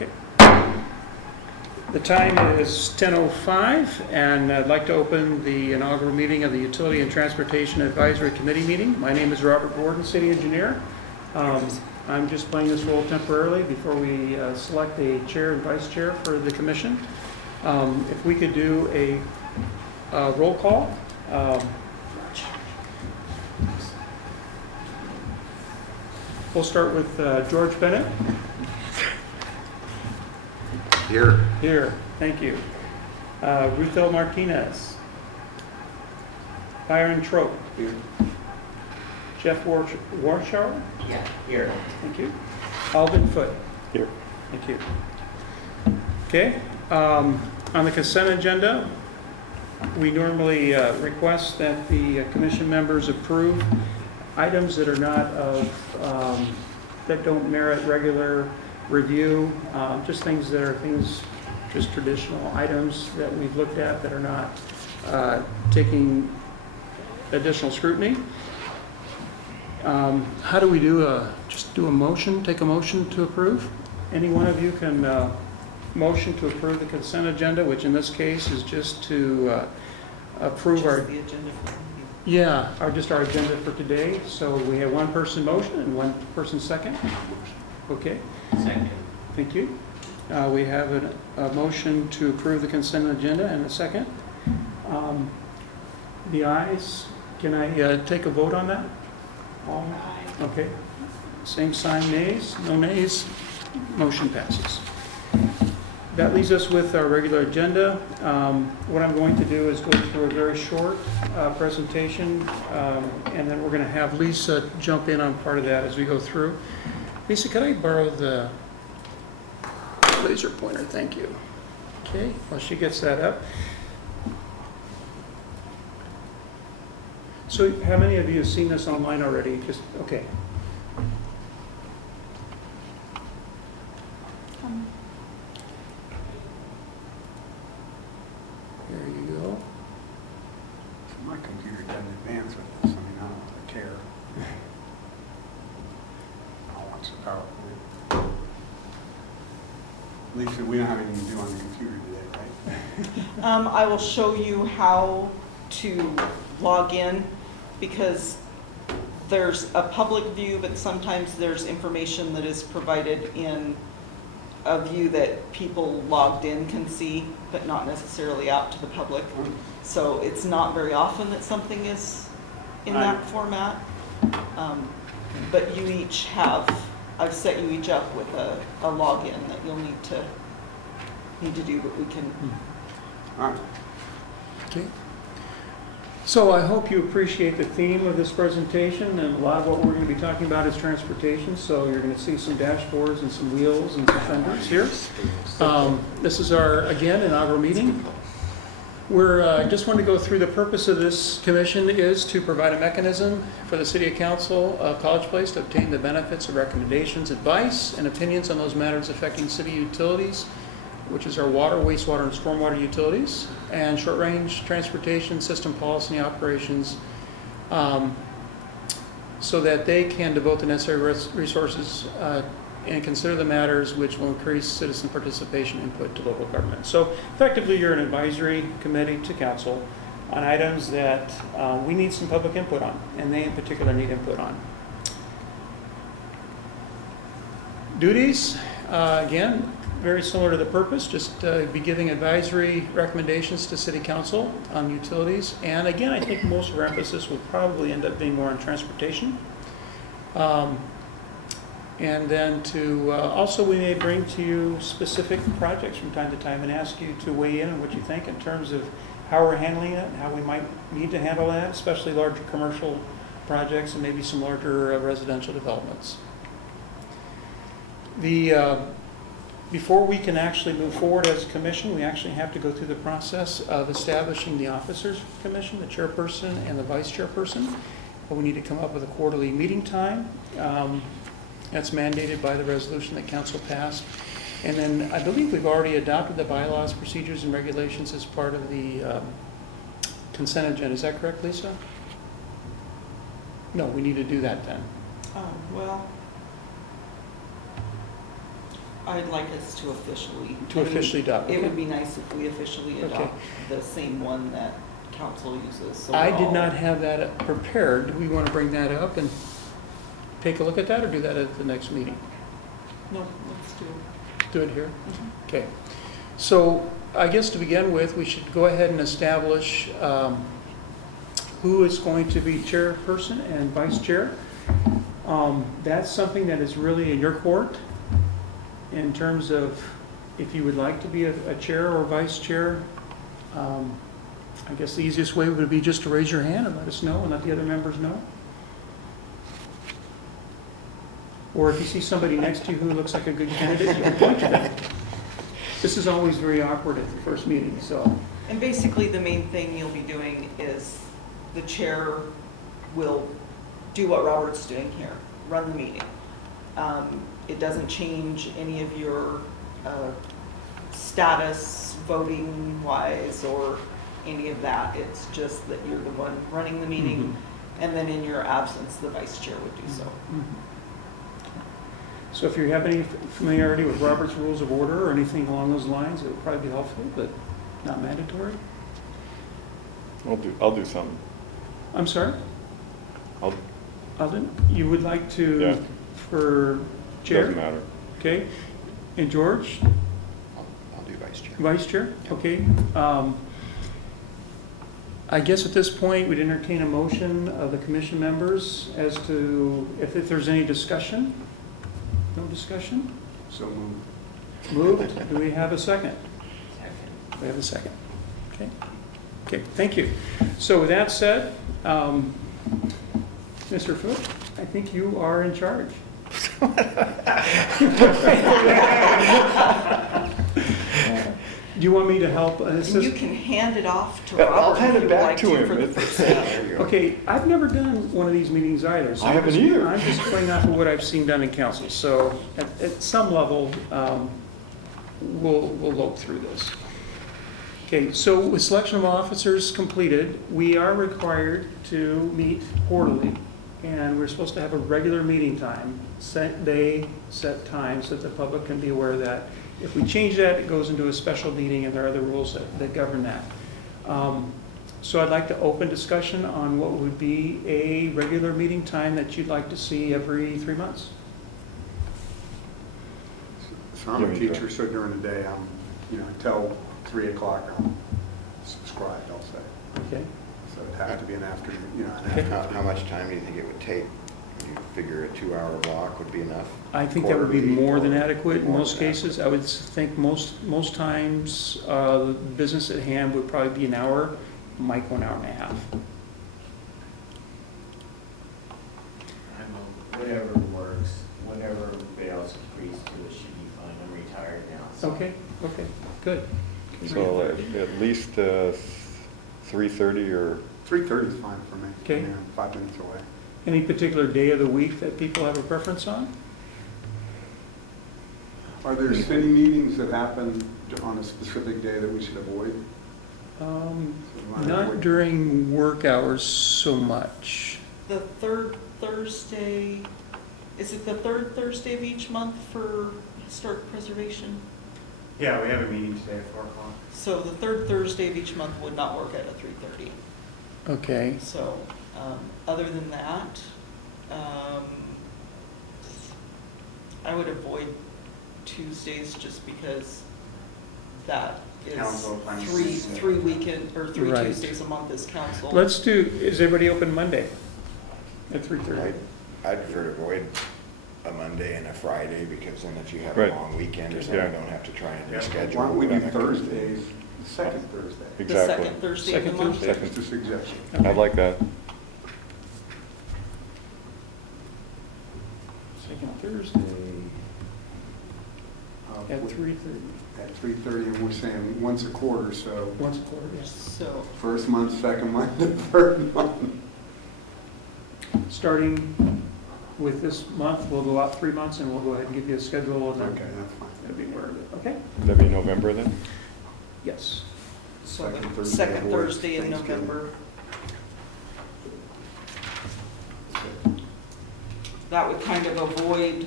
Okay. The time is 10:05, and I'd like to open the inaugural meeting of the Utility and Transportation Advisory Committee meeting. My name is Robert Gordon, City Engineer. I'm just playing this role temporarily before we select a chair and vice chair for the commission. If we could do a roll call. We'll start with George Bennett. Here. Here, thank you. Ruthel Martinez. Byron Trope. Here. Jeff Warshauer. Yeah, here. Thank you. Alvin Foote. Here. Thank you. Okay, on the consent agenda, we normally request that the commission members approve items that are not of, that don't merit regular review, just things that are just traditional items that we've looked at that are not taking additional scrutiny. How do we just do a motion, take a motion to approve? Any one of you can motion to approve the consent agenda, which in this case is just to approve Just our... the agenda for the meeting. Yeah, our agenda for today. So we have one person motion and one person second. Okay, Second. thank you. We have a motion to approve the consent agenda and a second. The ayes, can I take a vote on that? All? Okay. Same sign, nays? No nays? Motion passes. That leaves us with our regular agenda. What I'm going to do is go through a very short presentation, and then we're going to have Lisa jump in on part of that as we go through. Lisa, could I borrow the laser pointer? Thank you. Okay, while she gets that up. So how many of you have seen this online already? Just, okay. There you go. My computer doesn't advance with this. I mean, I don't care. I'll watch the PowerPoint. Lisa, we don't have anything to do on the computer today, right? I will show you how to log in, because there's a public view, but sometimes there's information that is provided in a view that people logged in can see, but not necessarily out to the public. So it's not very often that something is in that format. But you each have, I've set you each up with a login that you'll need to do, but we can. All right. Okay. So I hope you appreciate the theme of this presentation, and a lot of what we're going to be talking about is transportation. So you're going to see some dashboards and some wheels and some fenders here. This is our, again, inaugural meeting. We're just want to go through the purpose of this commission is to provide a mechanism for the City Council of College Place to obtain the benefits of recommendations, advice, and opinions on those matters affecting city utilities, which is our water, wastewater, and stormwater utilities, and short-range transportation system policy and operations, so that they can devote the necessary resources and consider the matters which will increase citizen participation input to local government. So effectively, you're an advisory committee to council on items that we need some public input on, and they in particular need input on. Duties, again, very similar to the purpose, just be giving advisory recommendations to City Council on utilities. And again, I think most of our emphasis will probably end up being more on transportation. And then to also we may bring to you specific projects from time to time and ask you to weigh in on what you think in terms of how we're handling it and how we might need to handle that, especially larger commercial projects and maybe some larger residential developments. Before we can actually move forward as a commission, we actually have to go through the process of establishing the officers commission, the chairperson and the vice chairperson. But we need to come up with a quarterly meeting time. That's mandated by the resolution that council passed. And then I believe we've already adopted the bylaws, procedures, and regulations as part of the consent agenda. Is that correct, Lisa? No, we need to do that then. Well, I'd like us to officially. To officially adopt, It okay. would be nice if we officially Okay. adopt the same one that council uses. So I we're did all- not have that prepared. Do we want to bring that up and take a look at that, or do that at the next meeting? No, let's do it. Do it here? Mhm. Okay. So I guess to begin with, we should go ahead and establish who is going to be chairperson and vice chair. That's something that is really in your court in terms of if you would like to be a chair or vice chair. I guess the easiest way would be just to raise your hand and let us know and let the other members know. Or if you see somebody next to you who looks like a good candidate, you can point to them. This is always very awkward at the first meeting, so. And basically, the main thing you'll be doing is the chair will do what Robert's doing here, run the meeting. It doesn't change any of your status voting wise or any of that. It's just that you're the one running the meeting, and then in your absence, the vice chair would do so. So if you have any familiarity with Robert's Rules of Order or anything along those lines, it would probably be helpful, but not mandatory. I'll do some. I'm sorry? I'll, Alden, you would like to, Yeah. for chair? doesn't matter. Okay. And George, I'll do vice chair. vice chair? Okay. I guess at this point, we'd entertain a motion of the commission members as to if there's any discussion. No discussion? So moved. Moved. Do we have a second? We have a second. Okay. Okay, thank you. So with that said, Mr. Foote, I think you are in charge. Do you want me to help And assist? you can hand it off to Yeah, Robert. I'll hand if it you'd back like to him. for the It's- first step. There you go. Okay, I've never done one of these meetings either. So I haven't I'm just- either. I'm just playing off of what I've seen done in council. So at some level, we'll lope through this. Okay, so with selection of officers completed, we are required to meet quarterly, and we're supposed to have a regular meeting time, set day, set time, so that the public can be aware of that. If we change that, it goes into a special meeting, and there are other rules that govern that. So I'd like to open discussion on what would be a regular meeting time that you'd like to see every 3 months. So I'm a Give me teacher, so during the day, until 3 o'clock, I'm subscribed, I'll say. Okay? So it'd have to be an afternoon, Okay. How much time do you think it would take? You figure a 2-hour block would be enough? I think that would be Quarterly more than or adequate in more most than cases. I would think most times, the business at hand would probably be an hour, might go an hour and a half. Whatever works, whatever everybody else agrees to, it should be fine. I'm retired now. So. Okay, good. So at least 3:30 or 3:30 is fine for me. Okay. 5 minutes away. Any particular day of the week that people have a preference on? Are there city meetings that happen on a specific day that we should avoid? Not during work hours so much. The third Thursday, is it the third Thursday of each month for historic preservation? Yeah, we have a meeting today at 4 o'clock. So the third Thursday of each month would not work at a 3:30. Okay, So, other than that, I would avoid Tuesdays just because that is Council plans. three weekend, or 3 Right. Tuesdays a month is council. let's do, is everybody open Monday at 3:30? I'd prefer to avoid a Monday and a Friday, because then if you have Right. a long weekend or something, Yeah. you don't have to try and Yeah. reschedule. Why don't we do it back. Thursdays, the second Thursday? The exactly. second Thursday of the Second month? Thursday. Just a suggestion. I like that. Second Thursday at With- 3:30, At 3:30, and we're saying once a quarter, so once a quarter, yes. So, first month, second month, and third month. Starting with this month, we'll go out 3 months, and we'll go ahead and give you a schedule, and Okay, then that's fine. that'll be aware of it, okay? Would that be November then? Yes. so Second the Thursday second avoid Thursday in Thanksgiving. November, that would kind of avoid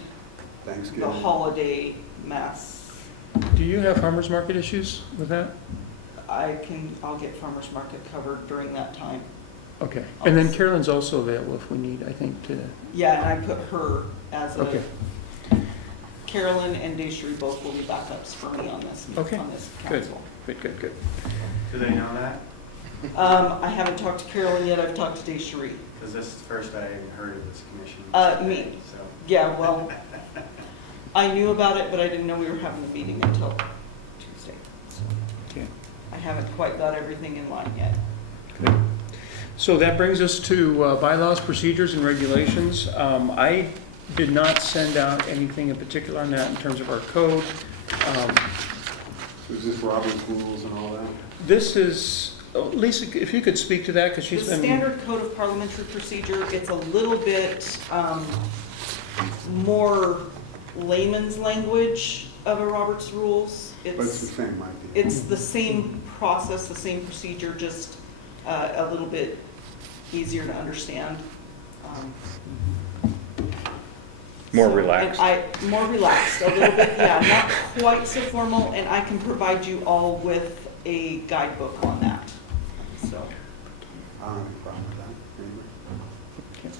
the Thanksgiving. holiday mess. Do you have farmer's market issues with that? I'll get farmer's market covered during that time. Okay. And then Carolyn's also available if we need, I think, to, Yeah, and I put her as okay. Carolyn and Desiree both will be backups for me on this, Okay, on this Good, council. good. Do they know that? I haven't talked to Carolyn yet, I've talked to Desiree. Because this is the first I even heard of this commission. Me. So, Yeah, well, I knew about it, but I didn't know we were having a meeting until Tuesday. So Okay. I haven't quite got everything in line yet. Good. So that brings us to bylaws, procedures, and regulations. I did not send out anything in particular on that in terms of our code. So is this Robert's rules and all that? This is, Lisa, if you could speak to that, because The she's been... standard code of parliamentary procedure, it's a little bit more layman's language of a Robert's rules. But it's the same idea. It's the same process, the same procedure, just a little bit easier to understand. More So, relaxed. and more relaxed, a little bit, yeah, not quite so formal, and I can provide you all with a guidebook on that, so. I don't have a problem with that. Anyway.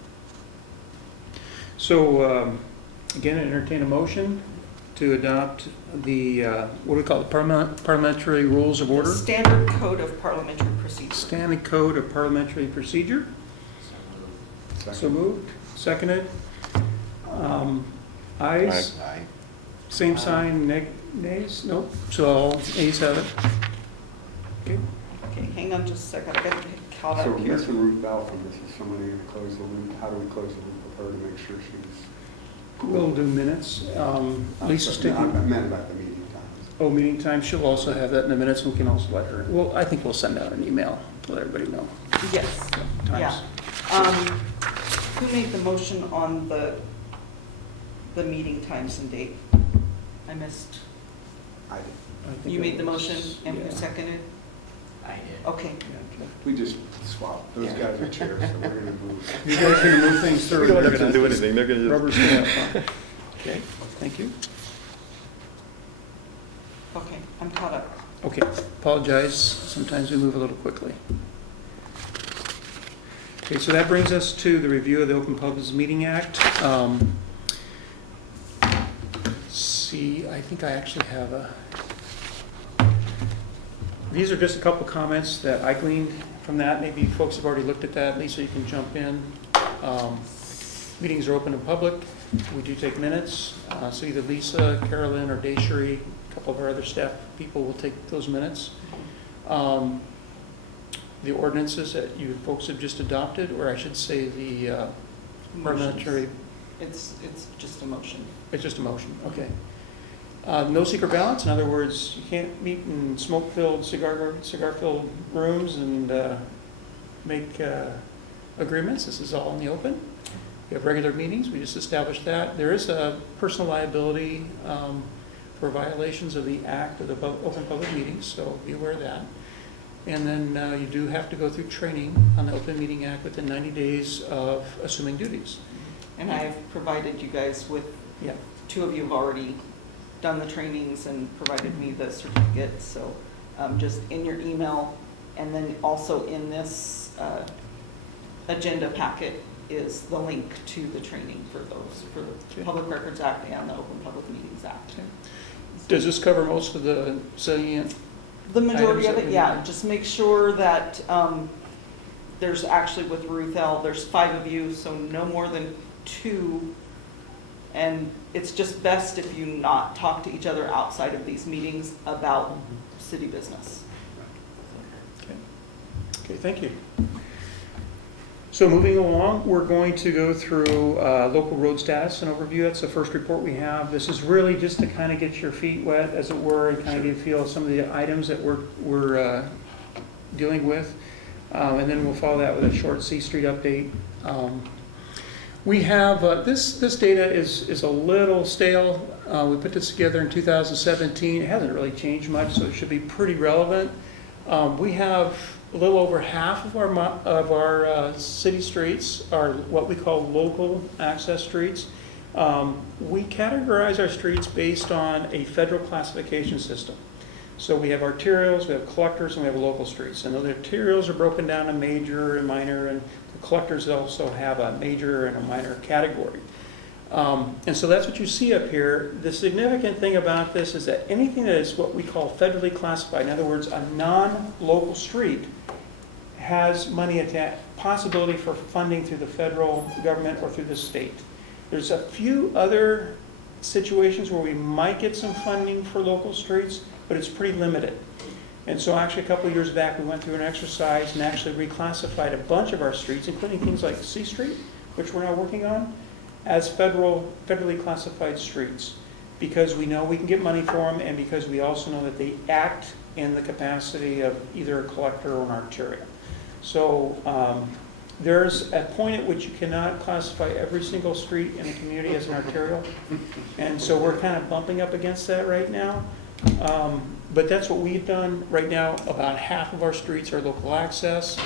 So, again, I entertain a motion to adopt the, what do we call it, parliamentary rules of order? The standard code of parliamentary procedure. Standard code of parliamentary procedure. So moved, seconded. Ayes? Aye. Same sign, nays? Nope. So all ayes have it. Okay. Okay, hang on just a second, I gotta get caught So up here. missing Ruth Bell from this, is somebody going to close the loop? How do we close the loop with her to make sure she's? We'll do minutes. Lisa's I taking, meant about the meeting times. meeting time. She'll also have that in the minutes. We can also let her, well, I think we'll send out an email to let everybody know Yes, times. yeah. Who made the motion on the meeting times and date? I missed. I did. I think You it made the was- motion and who yeah. seconded? I did. Okay, Yeah, okay. We just swapped. Those guys are chairs, so we're going to move. You guys are gonna move things through. We don't They're have to gonna do just- anything, they're gonna just. Rubber stamp. Huh? Okay, thank you. okay, I'm caught up. Okay, apologize. Sometimes we move a little quickly. Okay, so that brings us to the review of the Open Public Meeting Act. See, I think I actually have a... These are just a couple comments that I gleaned from that. Maybe folks have already looked at that. Lisa, you can jump in. Meetings are open to public. We do take minutes. So either Lisa, Carolyn, or Desiree, a couple of our other staff people will take those minutes. The ordinances that you folks have just adopted, or I should say the parliamentary, It's just a motion. it's just a motion, okay. No secret ballots, in other words, you can't meet in smoke-filled, cigar-filled rooms and make agreements. This is all in the open. We have regular meetings, we just established that. There is a personal liability for violations of the act of the Open Public Meetings, so be aware of that. And then you do have to go through training on the Open Meeting Act within 90 days of assuming duties. And I've provided you guys with, Yeah. 2 of you have already done the trainings and provided me the certificates, so just in your email, and then also in this agenda packet is the link to the training for those, for the Okay. Public Records Act and the Open Public Meetings Act. Okay. Does this cover most of the salient? The majority of Items that it, we yeah, need. just make sure that there's actually with Ruth L., there's 5 of you, so no more than 2. And it's just best if you not talk to each other outside of these meetings about city business. Okay. Okay, thank you. So moving along, we're going to go through local road status and overview. That's the first report we have. This is really just to kind of get your feet wet, as it were, and kind of get a feel of some of the items that we're dealing with. And then we'll follow that with a short C Street update. We have, this data is a little stale. We put this together in 2017. It hasn't really changed much, so it should be pretty relevant. We have a little over half of our city streets are what we call local access streets. We categorize our streets based on a federal classification system. So we have arterials, we have collectors, and we have local streets. And the arterials are broken down in major and minor, and the collectors also have a major and a minor category. And so that's what you see up here. The significant thing about this is that anything that is what we call federally classified, in other words, a non-local street, has money attached, possibility for funding through the federal government or through the state. There's a few other situations where we might get some funding for local streets, but it's pretty limited. And so actually a couple of years back, we went through an exercise and actually reclassified a bunch of our streets, including things like C Street, which we're now working on, as federally classified streets, because we know we can get money for them, and because we also know that they act in the capacity of either a collector or an arterial. So there's a point at which you cannot classify every single street in the community as an arterial, and so we're kind of bumping up against that right now. But that's what we've done right now. About half of our streets are local access.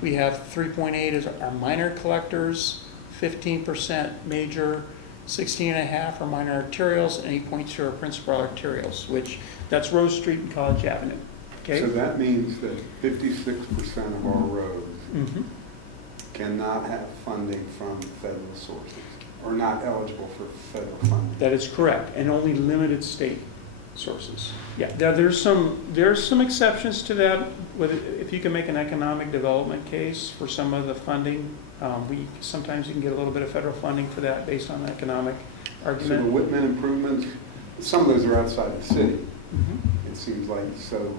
We have 3.8 as our minor collectors, 15% major, 16.5 are minor arterials, and 8.2 are principal arterials, which that's Rose Street and College Avenue. Okay? So that means that 56% of our roads Mhm. cannot have funding from federal sources, or not eligible for federal funding. That is correct, and only limited state sources. Yeah, there's some exceptions to that. If you can make an economic development case for some of the funding, sometimes you can get a little bit of federal funding for that based on economic So the argument. Whitman improvements, some of those are outside the city, Mhm. it seems like, so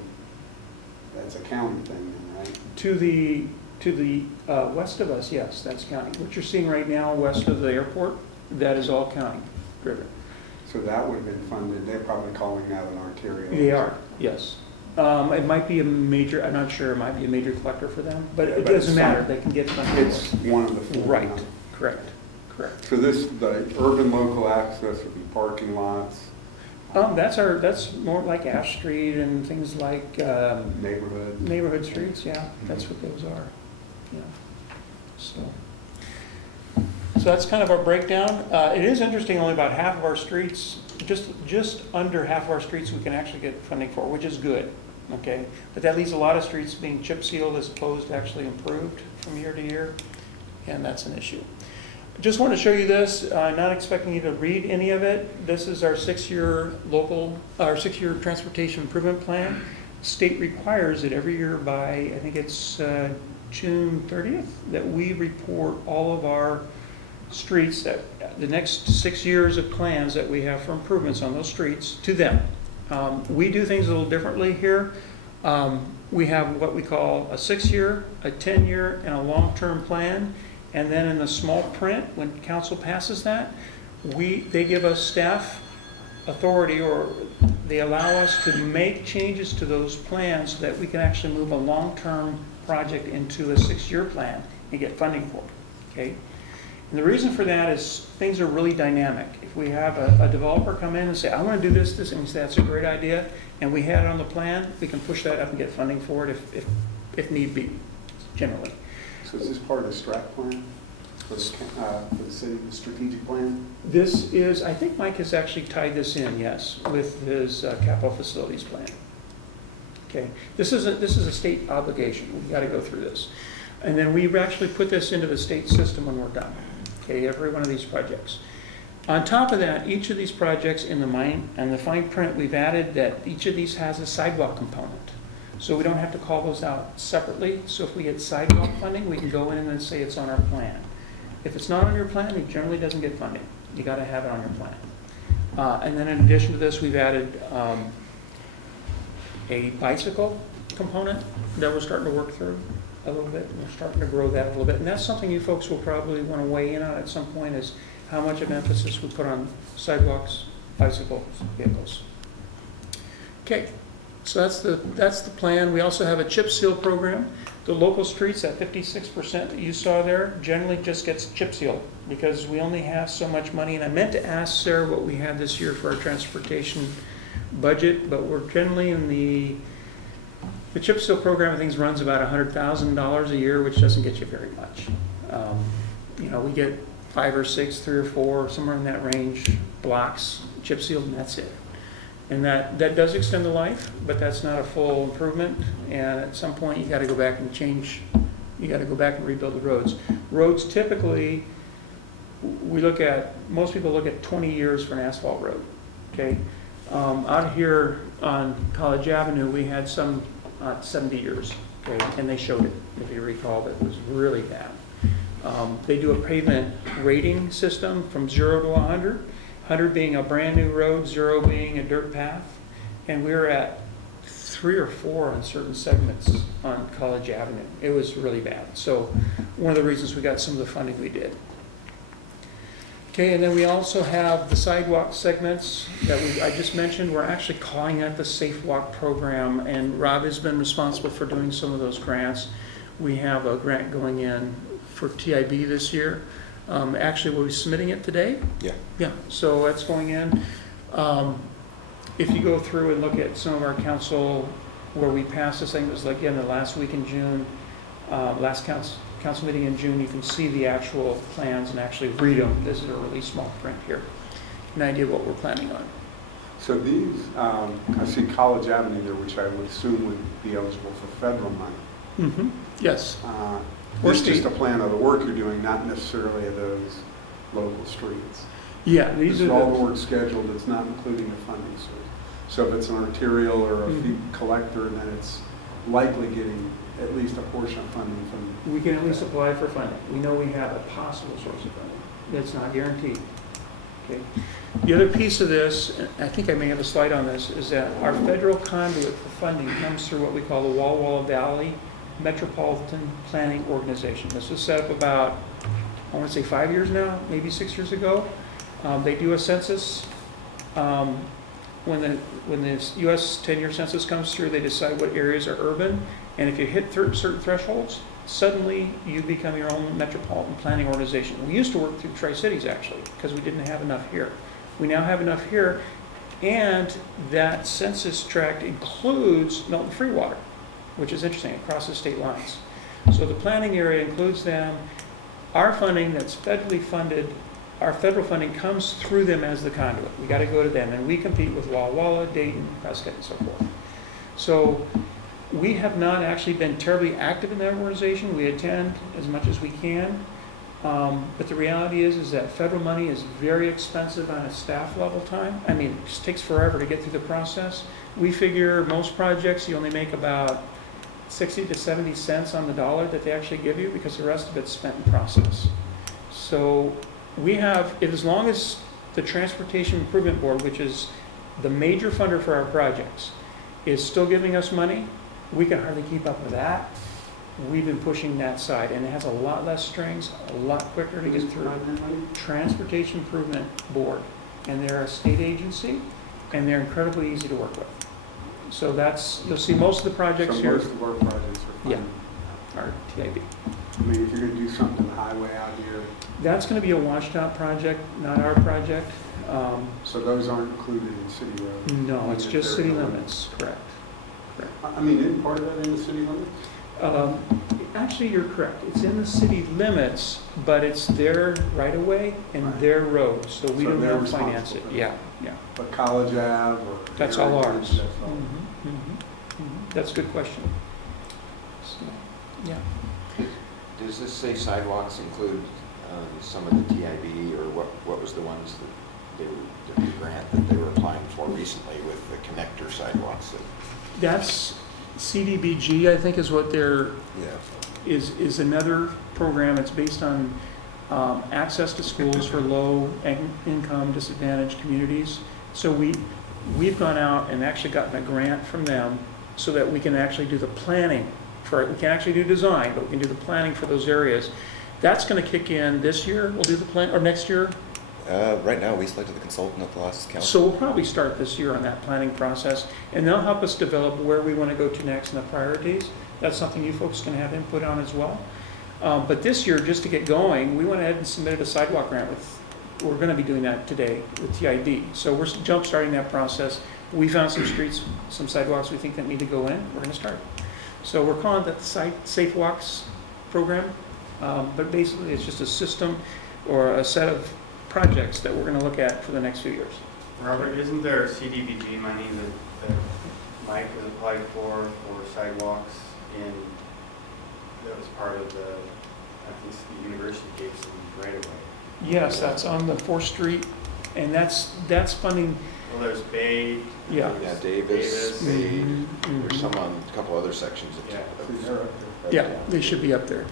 that's a county thing then, right? To the west of us, yes, that's county. What you're seeing right now west of the airport, that is all county driven. So that would have been funded, they're probably calling that an arterial. They are, yes. It might be a major, I'm not sure, it might be a major collector for them, but it But doesn't it's matter, some- they can get funding. It's one of the four. Right, correct, correct. So the urban local access would be parking lots, That's more like Ash Street and things like neighborhood. neighborhood streets, yeah, that's what those are, yeah. So that's kind of our breakdown. It is interesting, only about half of our streets, just under half of our streets we can actually get funding for, which is good, okay? But that leaves a lot of streets being chip sealed as opposed to actually improved from year to year, and that's an issue. Just want to show you this, not expecting you to read any of it. This is our six-year transportation improvement plan. State requires it every year by, I think it's June 30th, that we report all of our streets, that the next 6 years of plans that we have for improvements on those streets to them. We do things a little differently here. We have what we call a 6-year, a 10-year, and a long-term plan. And then in the small print, when council passes that, they give us staff authority, or they allow us to make changes to those plans so that we can actually move a long-term project into a 6-year plan and get funding for it, okay? And the reason for that is things are really dynamic. If we have a developer come in and say, I want to do this, and we say, that's a great idea, and we had it on the plan, we can push that up and get funding for it if need be, generally. So is this part of the strat plan for the city, the strategic plan? This is, I think Mike has actually tied this in, yes, with his capital facilities plan. Okay, this is a state obligation. We've got to go through this. And then we actually put this into the state system when we're done. Okay, every one of these projects. On top of that, each of these projects in the fine print, we've added that each of these has a sidewalk component. So we don't have to call those out separately. So if we get sidewalk funding, we can go in and then say it's on our plan. If it's not on your plan, it generally doesn't get funding. You got to have it on your plan. And then in addition to this, we've added a bicycle component that we're starting to work through a little bit. We're starting to grow that a little bit. And that's something you folks will probably want to weigh in on at some point, is how much of emphasis we put on sidewalks, bicycles, vehicles. Okay. So that's the plan. We also have a chip seal program. The local streets, that 56% that you saw there, generally just gets chip sealed because we only have so much money. And I meant to ask Sarah what we had this year for our transportation budget, but we're generally in the chip seal program, I think, runs about $100,000 a year, which doesn't get you very much. We get 5 or 6, 3 or 4, somewhere in that range, blocks, chip sealed, and that's it. And that does extend the life, but that's not a full improvement, and at some point, you gotta go back and change, you gotta go back and rebuild the roads. Roads typically, most people look at 20 years for an asphalt road, okay? Out here on College Avenue, we had some 70 years, okay? And they showed it, if you recall, that was really bad. They do a pavement rating system from 0 to 100, 100 being a brand-new road, 0 being a dirt path, and we were at 3 or 4 on certain segments on College Avenue. It was really bad. So one of the reasons we got some of the funding we did. Okay, and then we also have the sidewalk segments that I just mentioned. We're actually calling that the Safe Walk program, and Rob has been responsible for doing some of those grants. We have a grant going in for TIB this year. Actually, we'll be submitting it today. Yeah. Yeah, so that's going in. If you go through and look at some of our council where we passed this thing, it was like, again, the last week in June, last council meeting in June, you can see the actual plans and actually read them. This is a really small print here. An idea of what we're planning on. So these, I see College Avenue there, which I would assume would be eligible for federal money. Mm-hmm. Yes. Or it's just a plan of the work you're doing, not necessarily of those local streets. Yeah, these This are is all the the, work scheduled, it's not including the funding source. So if it's an arterial or a feed collector, then it's likely getting at least a portion of funding from. we can at least apply for funding. We know we have a possible source of funding. It's not guaranteed. Okay. The other piece of this, and I think I may have a slide on this, is that our federal conduit for funding comes through what we call the Walla Walla Valley Metropolitan Planning Organization. This was set up about, I want to say 5 years now, maybe 6 years ago. They do a census. When the U.S. 10-year census comes through, they decide what areas are urban, and if you hit certain thresholds, suddenly you become your own metropolitan planning organization. We used to work through Tri-Cities, actually, because we didn't have enough here. We now have enough here, and that census tract includes Milton Freewater, which is interesting, it crosses state lines. So the planning area includes them. Our funding that's federally funded, our federal funding comes through them as the conduit. We got to go to them, and we compete with Walla Walla, Dayton, Prescott, and so forth. So we have not actually been terribly active in that organization. We attend as much as we can, but the reality is that federal money is very expensive on a staff level time. I mean, it just takes forever to get through the process. We figure most projects you only make about 60 to 70 cents on the dollar that they actually give you, because the rest of it's spent in process. So we have, as long as the Transportation Improvement Board, which is the major funder for our projects, is still giving us money, we can hardly keep up with that. We've been pushing that side, and it has a lot less strings, a lot quicker to get through. Transportation Improvement Board, and they're a state agency, and they're incredibly easy to work with. So that's, you'll see most of the projects So here most of our projects are funded. are TIB. I mean, if you're gonna do something on the highway out here, That's going to be a washed-out project, not our project. so those aren't included in city roads? No, it's Even if just they're city in the limits, correct. I mean, isn't part of that in the city limits? Actually, you're correct. It's in the city limits, but it's their right-of-way and Right. their road, so we So don't they're have to finance it. responsible for Yeah, yeah. But College Ave or? That's all Heritage, ours. that's all. That's a good question. So, yeah. Does this say sidewalks include some of the TIB, or what was the ones that the grant that they were applying for recently with the connector sidewalks? That's CDBG, I think, is what they're, Yeah. is another program. It's based on access to schools for low-income disadvantaged communities. So we've gone out and actually gotten a grant from them so that we can actually do the planning for it. We can actually do design, but we can do the planning for those areas. That's going to kick in this year. We'll do the plan, or next year. Right now, we selected the consultant at the last council. So we'll probably start this year on that planning process, and they'll help us develop where we want to go to next and the priorities. That's something you folks can have input on as well. But this year, just to get going, we went ahead and submitted a sidewalk grant with, we're going to be doing that today with TID. So we're jump starting that process. We found some streets, some sidewalks we think that need to go in. We're going to start. So we're calling that the Safe Walks program, but basically it's just a system. or a set of projects that we're going to look at for the next few years. Robert, isn't there CDBG money that Mike has applied for sidewalks in, that was part of the, I think the university gave some right away? Yes, that's on the 4th Street, and that's funding, Well, there's Bay. Yeah. Yeah, there's Davis, Spade, Mhm, there's some on a couple other sections of. Yeah. See, they're up there. yeah, they should be up there.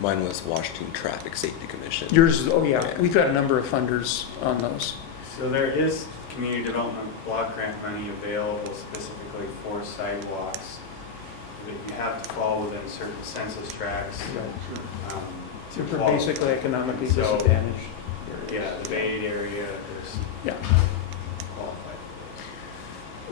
Mine was Washington Traffic Safety Commission. Yours is, oh yeah, we've got a number of funders on those. So there is community development block grant money available specifically for sidewalks. But you have to fall within certain census tracts. So to for qualify. basically economically So, disadvantaged. Yeah, the Bay area is Yeah. qualified.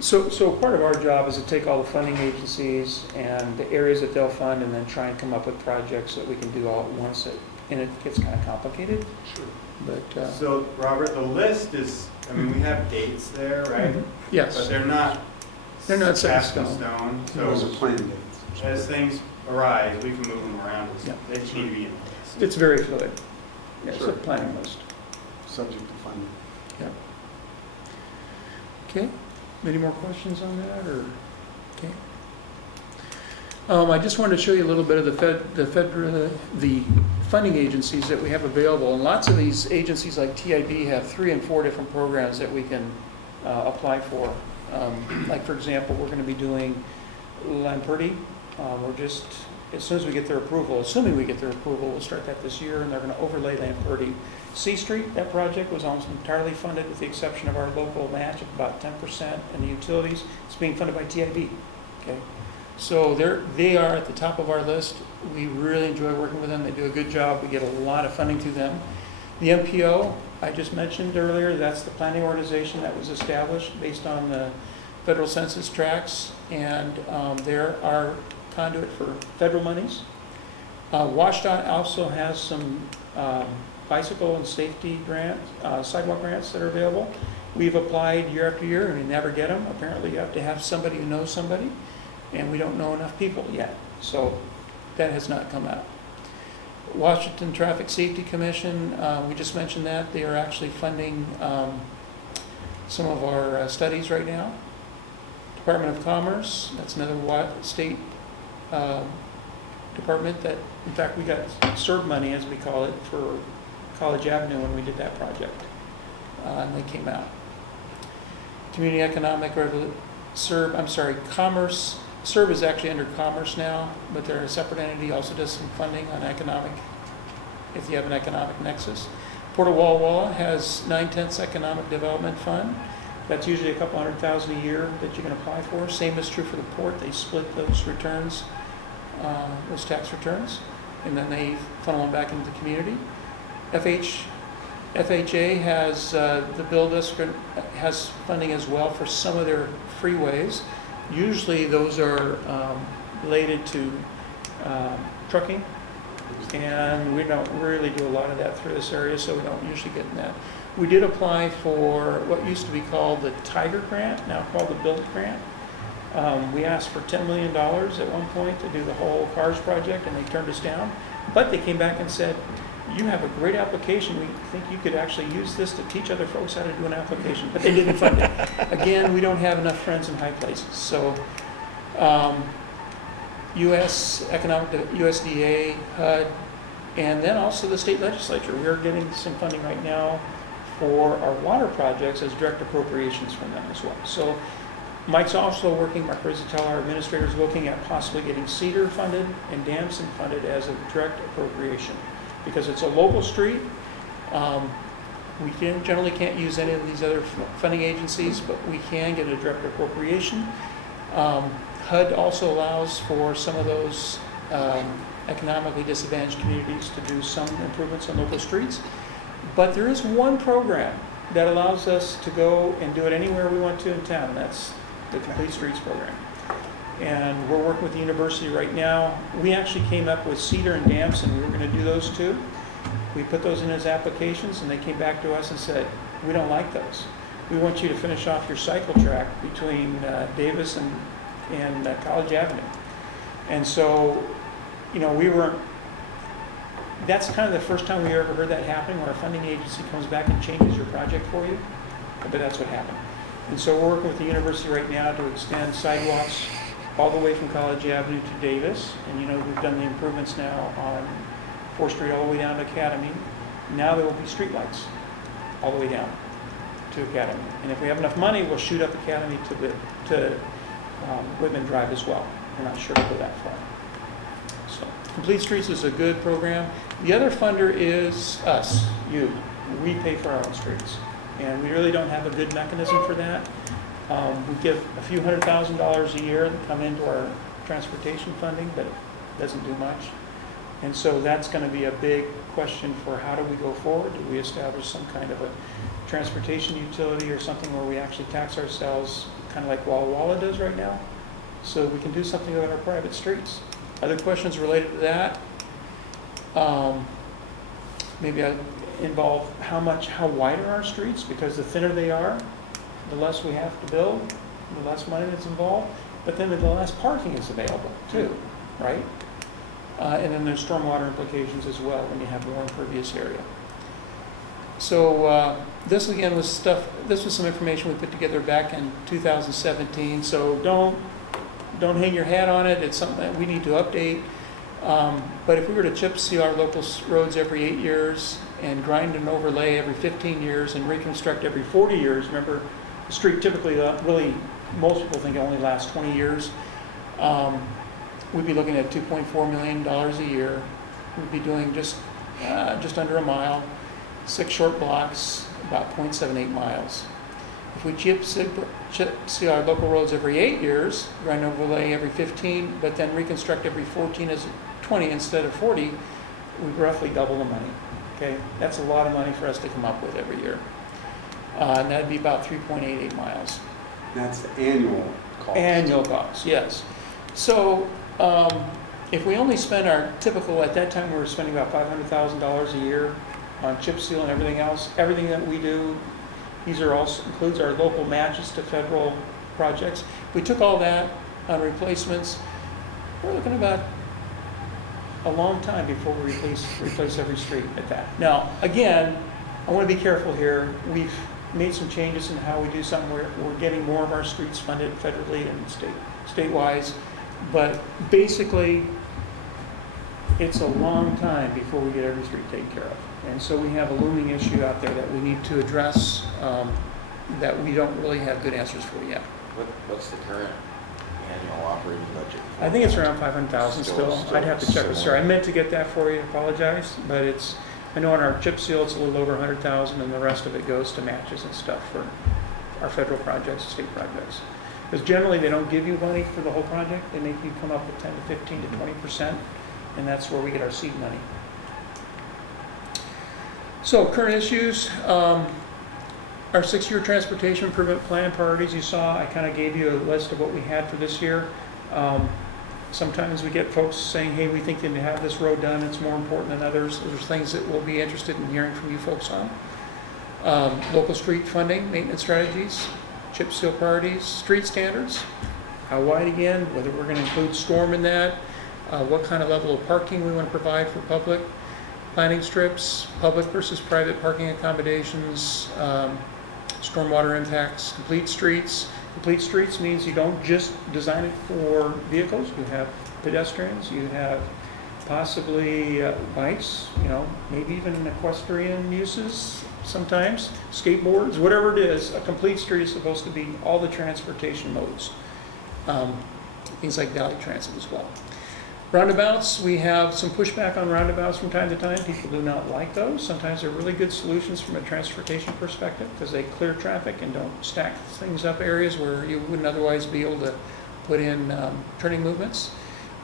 So part of our job is to take all the funding agencies and the areas that they'll fund and then try and come up with projects that we can do all at once. And it gets kind of complicated, Sure. but, So, Robert, the list is, I mean, we have dates there, right? But yes, they're not. They're not set in cast in stone. stone. Those are So plan dates. as things arise, we can move them around. Yeah. They just need to be in the list. it's very fluid. Yeah, it's a Sure. planning list. Subject to funding. Yeah. Okay, any more questions on that, or, okay? I just wanted to show you a little bit of the funding agencies that we have available, and lots of these agencies like TIB have 3 and 4 different programs that we can apply for. Like, for example, we're gonna be doing Lamperti. We're just, as soon as we get their approval, assuming we get their approval, we'll start that this year, and they're gonna overlay Lamperti. C Street, that project was almost entirely funded with the exception of our local match of about 10%, and the utilities, it's being funded by TIB, okay? So they are at the top of our list. We really enjoy working with them. They do a good job. We get a lot of funding through them. The MPO, I just mentioned earlier, that's the planning organization that was established based on the federal census tracts, and they're our conduit for federal monies. WashDOT also has some bicycle and safety grants, sidewalk grants that are available. We've applied year after year and we never get them. Apparently you have to have somebody who knows somebody, and we don't know enough people yet. So that has not come out. Washington Traffic Safety Commission, we just mentioned that. They are actually funding some of our studies right now. Department of Commerce, that's another state department that, in fact, we got CERB money, as we call it, for College Avenue when we did that project. And they came out. Community Economic Commerce. CERB is actually under Commerce now, but they're a separate entity, also does some funding on economic, if you have an economic nexus. Port of Walla Walla has 9/10 Economic Development Fund. That's usually a couple $100,000 a year that you can apply for. Same is true for the port. They split those returns, those tax returns, and then they funnel them back into the community. FHA has, the bill district has funding as well for some of their freeways. Usually those are related to trucking, and we don't really do a lot of that through this area, so we don't usually get in that. We did apply for what used to be called the Tiger Grant, now called the Build Grant. We asked for $10 million at one point to do the whole CARS project, and they turned us down. But they came back and said, you have a great application. We think you could actually use this to teach other folks how to do an application. But they didn't fund it. Again, we don't have enough friends in high places. So USDA, HUD, and then also the state legislature. We're getting some funding right now for our water projects as direct appropriations from them as well. So Mike's also working, Mark Rizzatel, our administrator, is looking at possibly getting Cedar funded and Damson funded as a direct appropriation. Because it's a local street, we generally can't use any of these other funding agencies, but we can get a direct appropriation. HUD also allows for some of those economically disadvantaged communities to do some improvements on local streets. But there is one program that allows us to go and do it anywhere we want to in town, and that's the Complete Streets program. And we're working with the university right now. We actually came up with Cedar and Damson. We were going to do those two. We put those in as applications, and they came back to us and said, we don't like those. We want you to finish off your cycle track between Davis and College Avenue. And so, you know, we weren't that's kind of the first time we ever heard that happening, where a funding agency comes back and changes your project for you, but that's what happened. And so we're working with the university right now to extend sidewalks all the way from College Avenue to Davis, and you know, we've done the improvements now on 4th Street all the way down to Academy. Now there will be streetlights all the way down to Academy. And if we have enough money, we'll shoot up Academy to Whitman Drive as well. We're not sure to go that far. So Complete Streets is a good program. The other funder is us, you. We pay for our own streets. And we really don't have a good mechanism for that. We give a few $100,000 a year that come into our transportation funding, but it doesn't do much. And so that's going to be a big question for how do we go forward? Do we establish some kind of a transportation utility or something where we actually tax ourselves, kind of like Walla Walla does right now, so we can do something about our private streets? Other questions related to that? Maybe I involve how wide are our streets? Because the thinner they are, the less we have to build, the less money that's involved, but then the less parking is available too, right? And then there's stormwater implications as well when you have more impervious area. So this again was this was some information we put together back in 2017. So don't hang your hat on it. It's something that we need to update. But if we were to chip seal our local roads every 8 years and grind and overlay every 15 years and reconstruct every 40 years, remember the street typically, really, most people think it only lasts 20 years. We'd be looking at $2.4 million a year. We'd be doing just under a mile, 6 short blocks, about 0.78 miles. If we chip seal our local roads every 8 years, grind overlay every 15, but then reconstruct every 20 instead of 40, we'd roughly double the money. Okay, that's a lot of money for us to come up with every year. And that'd be about 3.88 miles. That's the annual cost. Annual cost, yes. So if we only spend our typical, at that time we were spending about $500,000 a year on chip seal and everything else. Everything that we do, these are also includes our local matches to federal projects. We took all that on replacements. We're looking about a long time before we replace every street at that. Now, again, I want to be careful here. We've made some changes in how we do something. We're getting more of our streets funded federally and state-wise. But basically, it's a long time before we get every street taken care of. And so we have a looming issue out there that we need to address that we don't really have good answers for yet. What's the current annual operating budget? I think it's around 500,000 still. I'd have to check with Sarah. I meant to get that for you, I apologize. But I know on our chip seal it's a little over 100,000 and the rest of it goes to matches and stuff for our federal projects, state projects. Because generally they don't give you money for the whole project. They make you come up with 10 to 15 to 20%, and that's where we get our seed money. So current issues, our 6-year transportation improvement plan priorities you saw, I kind of gave you a list of what we had for this year. Sometimes we get folks saying, hey, we think they need to have this road done, it's more important than others. There's things that we'll be interested in hearing from you folks on. Local street funding, maintenance strategies, chip seal priorities, street standards, how wide again, whether we're going to include storm in that, what kind of level of parking we want to provide for public, planning strips, public versus private parking accommodations, stormwater impacts, complete streets. Complete streets means you don't just design it for vehicles, you have pedestrians, you have possibly bikes, maybe even equestrian uses sometimes, skateboards, whatever it is. A complete street is supposed to be all the transportation modes, things like valley transit as well. Roundabouts, we have some pushback on roundabouts from time to time. People do not like those. Sometimes they're really good solutions from a transportation perspective because they clear traffic and don't stack things up areas where you wouldn't otherwise be able to put in turning movements.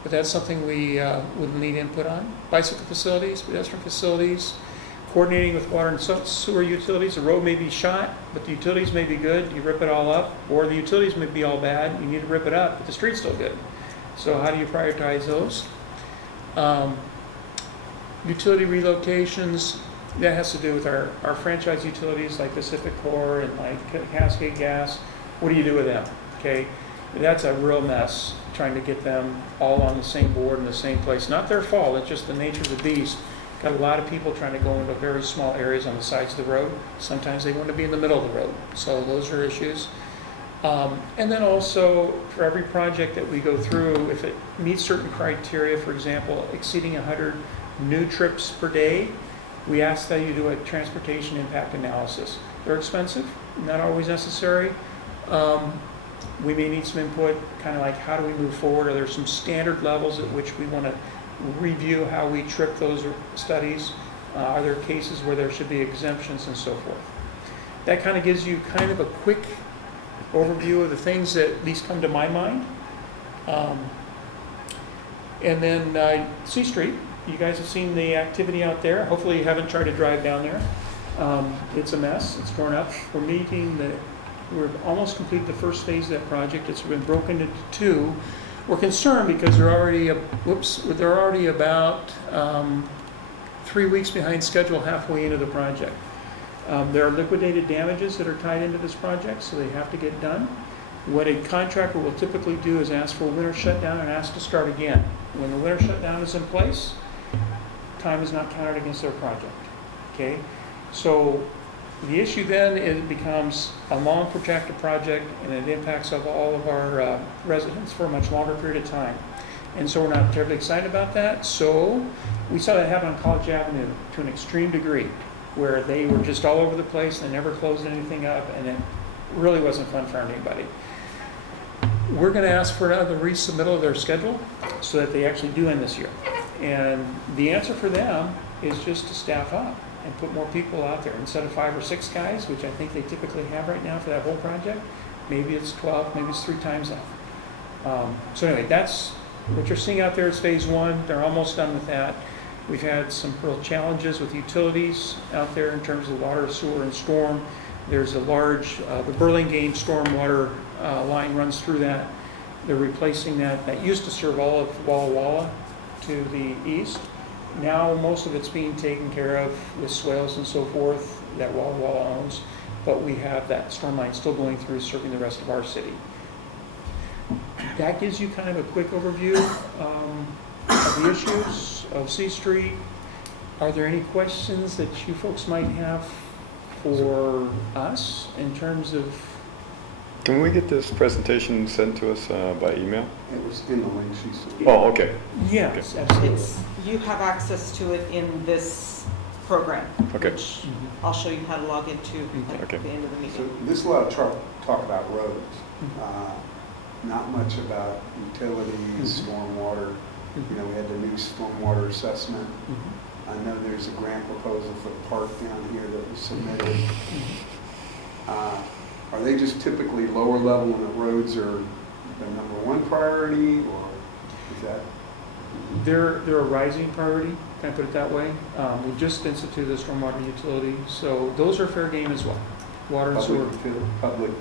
But that's something we would need input on. Bicycle facilities, pedestrian facilities, coordinating with water and sewer utilities. The road may be shot, but the utilities may be good. You rip it all up. Or the utilities may be all bad. You need to rip it up, but the street's still good. So how do you prioritize those? Utility relocations, that has to do with our franchise utilities like Pacific Core and like Cascade Gas. What do you do with them? Okay, that's a real mess trying to get them all on the same board in the same place. Not their fault, it's just the nature of the beast. Got a lot of people trying to go into very small areas on the sides of the road. Sometimes they want to be in the middle of the road, so those are issues. And then also, for every project that we go through, if it meets certain criteria, for example, exceeding 100 new trips per day, we ask that you do a transportation impact analysis. They're expensive, not always necessary. We may need some input, kind of like how do we move forward? Are there some standard levels at which we want to review how we trip those studies? Are there cases where there should be exemptions and so forth? That kind of gives you kind of a quick overview of the things that at least come to my mind. And then C Street, you guys have seen the activity out there. Hopefully you haven't tried to drive down there. It's a mess, it's torn up. We're almost completed the first phase of that project. It's been broken into two. We're concerned because they're already about 3 weeks behind schedule halfway into the project. There are liquidated damages that are tied into this project, so they have to get done. What a contractor will typically do is ask for a winter shutdown and ask to start again. When the winter shutdown is in place, time is not counted against their project. Okay? So the issue then it becomes a long protracted project, and it impacts of all of our residents for a much longer period of time. And so we're not terribly excited about that. So we saw that happen on College Avenue to an extreme degree, where they were just all over the place, they never closed anything up, and it really wasn't fun for anybody. We're going to ask for another resubmittal of their schedule so that they actually do end this year. And the answer for them is just to staff up and put more people out there. Instead of 5 or 6 guys, which I think they typically have right now for that whole project, maybe it's 12, maybe it's 3 times that. So anyway, that's what you're seeing out there is phase 1. They're almost done with that. We've had some real challenges with utilities out there in terms of water, sewer, and storm. There's a large, the Burlingame stormwater line runs through that. They're replacing that. That used to serve all of Walla Walla to the east. Now most of it's being taken care of with swales and so forth that Walla Walla owns, but we have that storm line still going through serving the rest of our city. That gives you kind of a quick overview of the issues of C Street. Are there any questions that you folks might have for us in terms of? Can we get this presentation sent to us by email? It was in the link she sent. Oh, okay. Yes, absolutely. You have access to it in this program, Okay. which I'll show you how to log into at Okay. the end of the So meeting. this allowed talk about roads, not much about utilities, stormwater. You know, we had the new stormwater assessment. I know there's a grant proposal for the park down here that was submitted. Are they just typically lower level when the roads are the number 1 priority, or is that? They're a rising priority, can I put it that way? We just instituted the stormwater utility, so those are fair game as well. Water and sewer. Public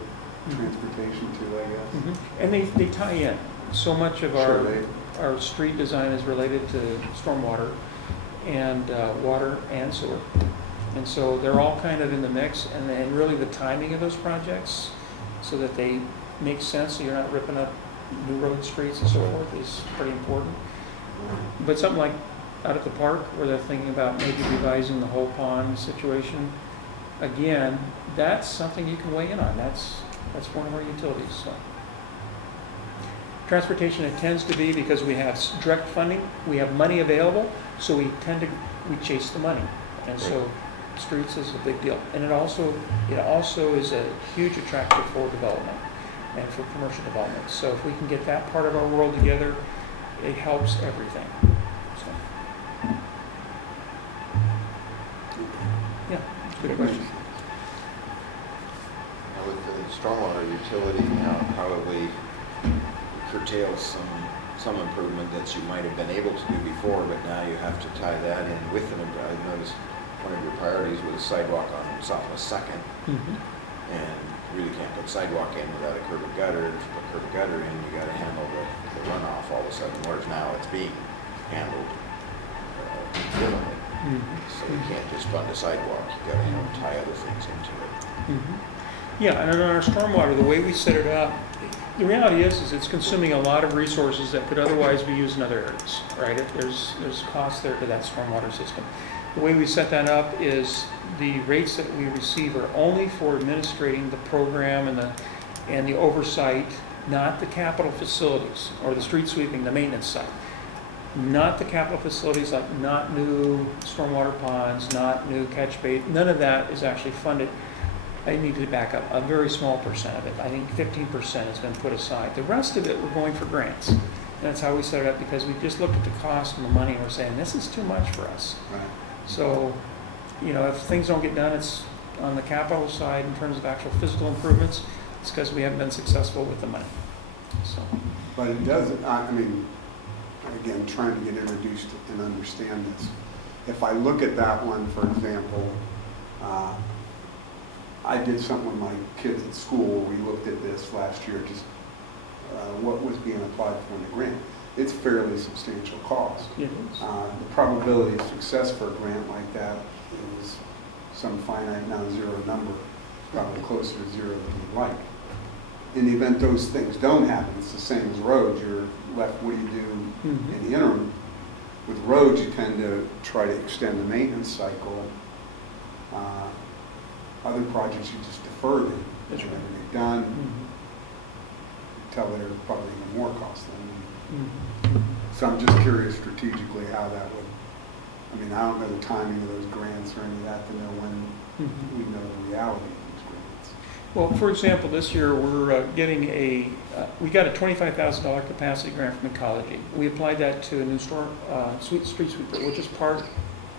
transportation too, I guess. And they tie in. So much of Sure, our street design is related to stormwater and water and sewer. And so they're all kind of in the mix, and then really the timing of those projects so that they make sense, so you're not ripping up new road streets and so forth is pretty important. But something like out at the park where they're thinking about maybe revising the whole pond situation, again, that's something you can weigh in on. That's one of our utilities. So. Transportation, it tends to be because we have direct funding, we have money available, so we chase the money. And so streets is a big deal. And it also is a huge attractor for development and for commercial development. So if we can get that part of our world together, it helps everything. So, yeah, good question. Now with the stormwater utility now probably curtails some improvement that you might have been able to do before, but now you have to tie that in with an, I noticed one of your priorities was sidewalk on Southwest 2nd. And you really can't put sidewalk in without a curb and gutter. If you put curb and gutter in, you gotta handle the runoff all of a sudden, whereas now it's being handled differently. So you can't just fund a sidewalk, you gotta tie other things into it. Yeah, and on our stormwater, the way we set it up, the reality is it's consuming a lot of resources that could otherwise be used in other areas, right? There's cost there to that stormwater system. The way we set that up is the rates that we receive are only for administrating the program and the oversight, not the capital facilities or the street sweeping, the maintenance side. Not the capital facilities, like not new stormwater ponds, not new catch bait. None of that is actually funded. I need to back up. A very small percent of it. I think 15% has been put aside. The rest of it, we're going for grants. And that's how we set it up, because we just looked at the cost and the money and we're saying, this is too much for us. Right. So, if things don't get done, it's on the capital side in terms of actual physical improvements. It's because we haven't been successful with the money. So, But it doesn't, I mean, again, trying to get introduced and understand this. If I look at that one, for example, I did something with my kids at school. We looked at this last year, just what was being applied for in the grant. It's fairly substantial cost. it is. The probability of success for a grant like that is some finite non-zero number, probably closer to zero than you'd like. In the event those things don't happen, it's the same as roads. You're left, what do you do in the interim? With roads, you tend to try to extend the maintenance cycle. Other projects, you just defer them. That's right. Never get done. Until they're probably even more costly. So I'm just curious strategically how that would, I mean, I don't know the timing of those grants or any of that to know when we know the reality of these grants. Well, for example, this year we're getting we got a $25,000 capacity grant from Ecology. We applied that to a new street sweeper, which is part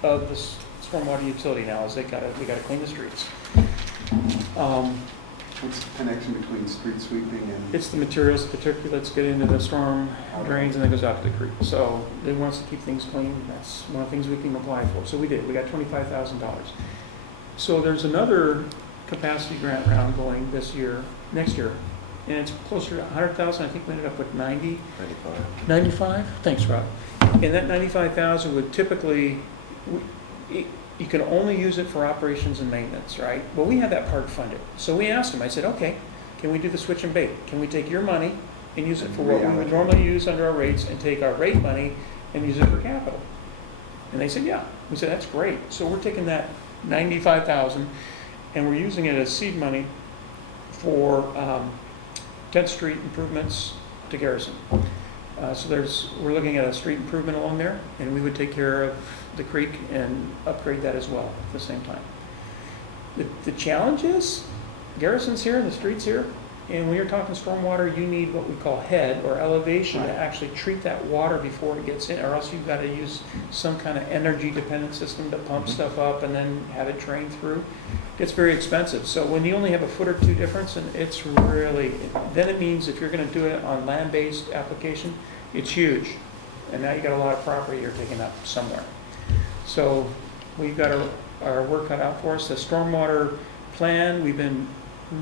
of the stormwater utility now, is we got to clean the streets. What's the connection between street sweeping and? It's the materials, the particulates get into the storm drains and then goes out to the creek. So they want us to keep things clean. That's one of the things we can apply for. So we did. We got $25,000. So there's another capacity grant round going next year, and it's closer to 100,000. I think we ended up with 95. 95? Thanks, Rob. And that 95,000 would typically, you can only use it for operations and maintenance, right? Well, we had that part funded. So we asked them, I said, okay, can we do the switch and bait? Can we take your money and use it for what we would normally use under our rates, and take our rate money and use it for capital? And they said, yeah. We said, that's great. So we're taking that 95,000 and we're using it as seed money for 10th Street improvements to Garrison. So we're looking at a street improvement along there, and we would take care of the creek and upgrade that as well at the same time. The challenge is, Garrison's here and the street's here, and when you're talking stormwater, you need what we call head or elevation to actually treat that water before it gets in, or else you've got to use some kind of energy dependent system to pump stuff up and then have it drain through. It's very expensive. So when you only have a foot or two difference, and it's really, then it means if you're going to do it on land-based application, it's huge. And now you got a lot of property you're taking up somewhere. So we've got our work cut out for us. The stormwater plan, we've been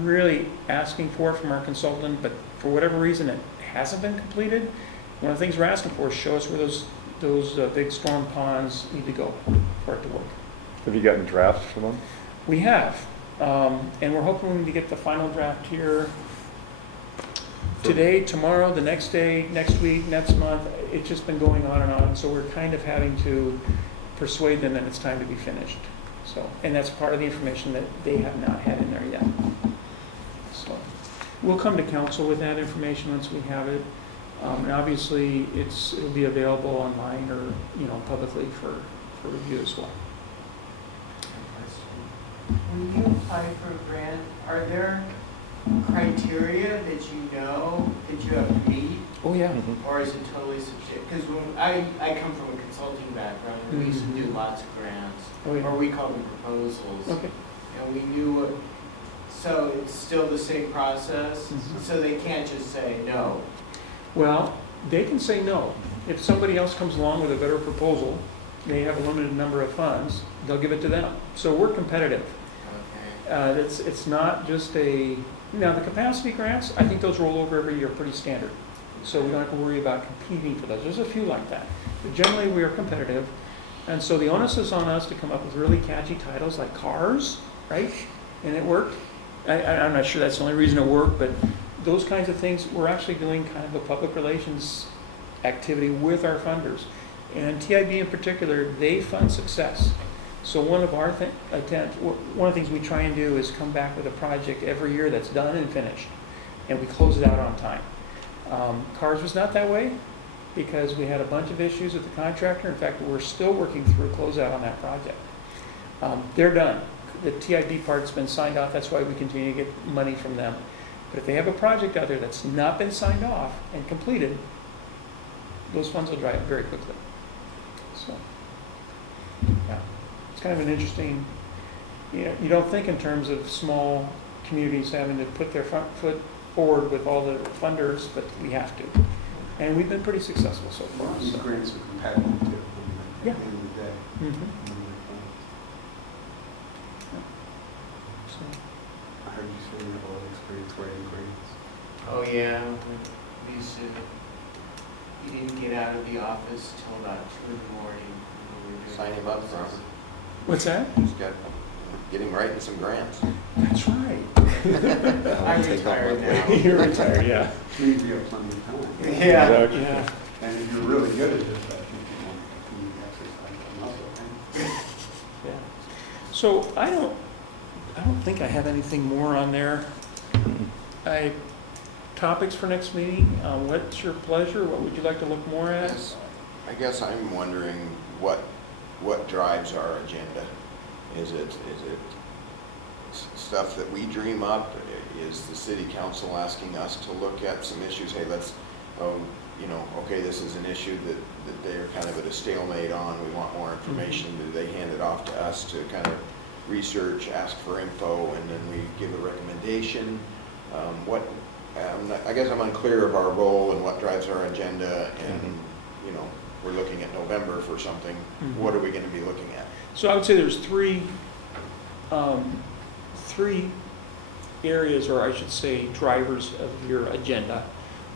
really asking for from our consultant, but for whatever reason it hasn't been completed. One of the things we're asking for is show us where those big storm ponds need to go for it to work. Have you gotten drafts from them? We have, and we're hoping to get the final draft here today, tomorrow, the next day, next week, next month. It's just been going on, so we're kind of having to persuade them that it's time to be finished. So, and that's part of the information that they have not had in there yet. So we'll come to council with that information once we have it. And obviously it'll be available online or publicly for review as well. When you apply for a grant, are there criteria that you have to meet, Oh yeah. or is it totally subjective? Because when I come from a consulting background, and we used to do lots of grants, Oh, yeah. or we call them proposals, Okay. and we knew what, so it's still the same process, Mhm. so they can't just say no. Well, they can say no. If somebody else comes along with a better proposal, they have a limited number of funds, they'll give it to them. So we're competitive. Okay. It's not just now the capacity grants, I think those roll over every year pretty standard. So we don't have to worry about competing for those. There's a few like that. But generally we are competitive. And so the onus is on us to come up with really catchy titles like Cars, right? And it worked. I'm not sure that's the only reason it worked, but those kinds of things, we're actually doing kind of a public relations activity with our funders. And TIB in particular, they fund success. So one of our one of the things we try and do is come back with a project every year that's done and finished, and we close it out on time. CARS was not that way because we had a bunch of issues with the contractor. In fact, we're still working through a closeout on that project. They're done. The TIB part's been signed off. That's why we continue to get money from them. But if they have a project out there that's not been signed off and completed, those funds will dry up very quickly. So, yeah, it's kind of an interesting, you don't think in terms of small communities having to put their front foot forward with all the funders, but we have to. And we've been pretty successful so far. These So. grants are competitive too. Yeah. At the end of the day. Mhm. So, I heard you say you have a lot of experience writing grants. Oh, yeah, we used to, you didn't get out of the office till about 2 in the morning. when we were doing Sign him up, Robert. what's that? Just got, get him writing some grants. That's right. I'm Take off retired my now. weight. You're retired, yeah. Leave you have plenty of time. Yeah. Exactly. Yeah. And if you're really good at this, I think you exercise the muscle. Right? Yeah. So I don't think I have anything more on there. Topics for next meeting, what's your pleasure? What would you like to look more at? I guess I'm wondering what drives our agenda. Is it stuff that we dream up? Is the city council asking us to look at some issues? Hey, let's, okay, this is an issue that they're kind of at a stalemate on. We want more information. Do they hand it off to us to kind of research, ask for info, and then we give a recommendation? I guess I'm unclear of our role and what drives our agenda, and we're looking at November for something. What are we going to be looking at? So I would say there's three areas, or I should say drivers of your agenda.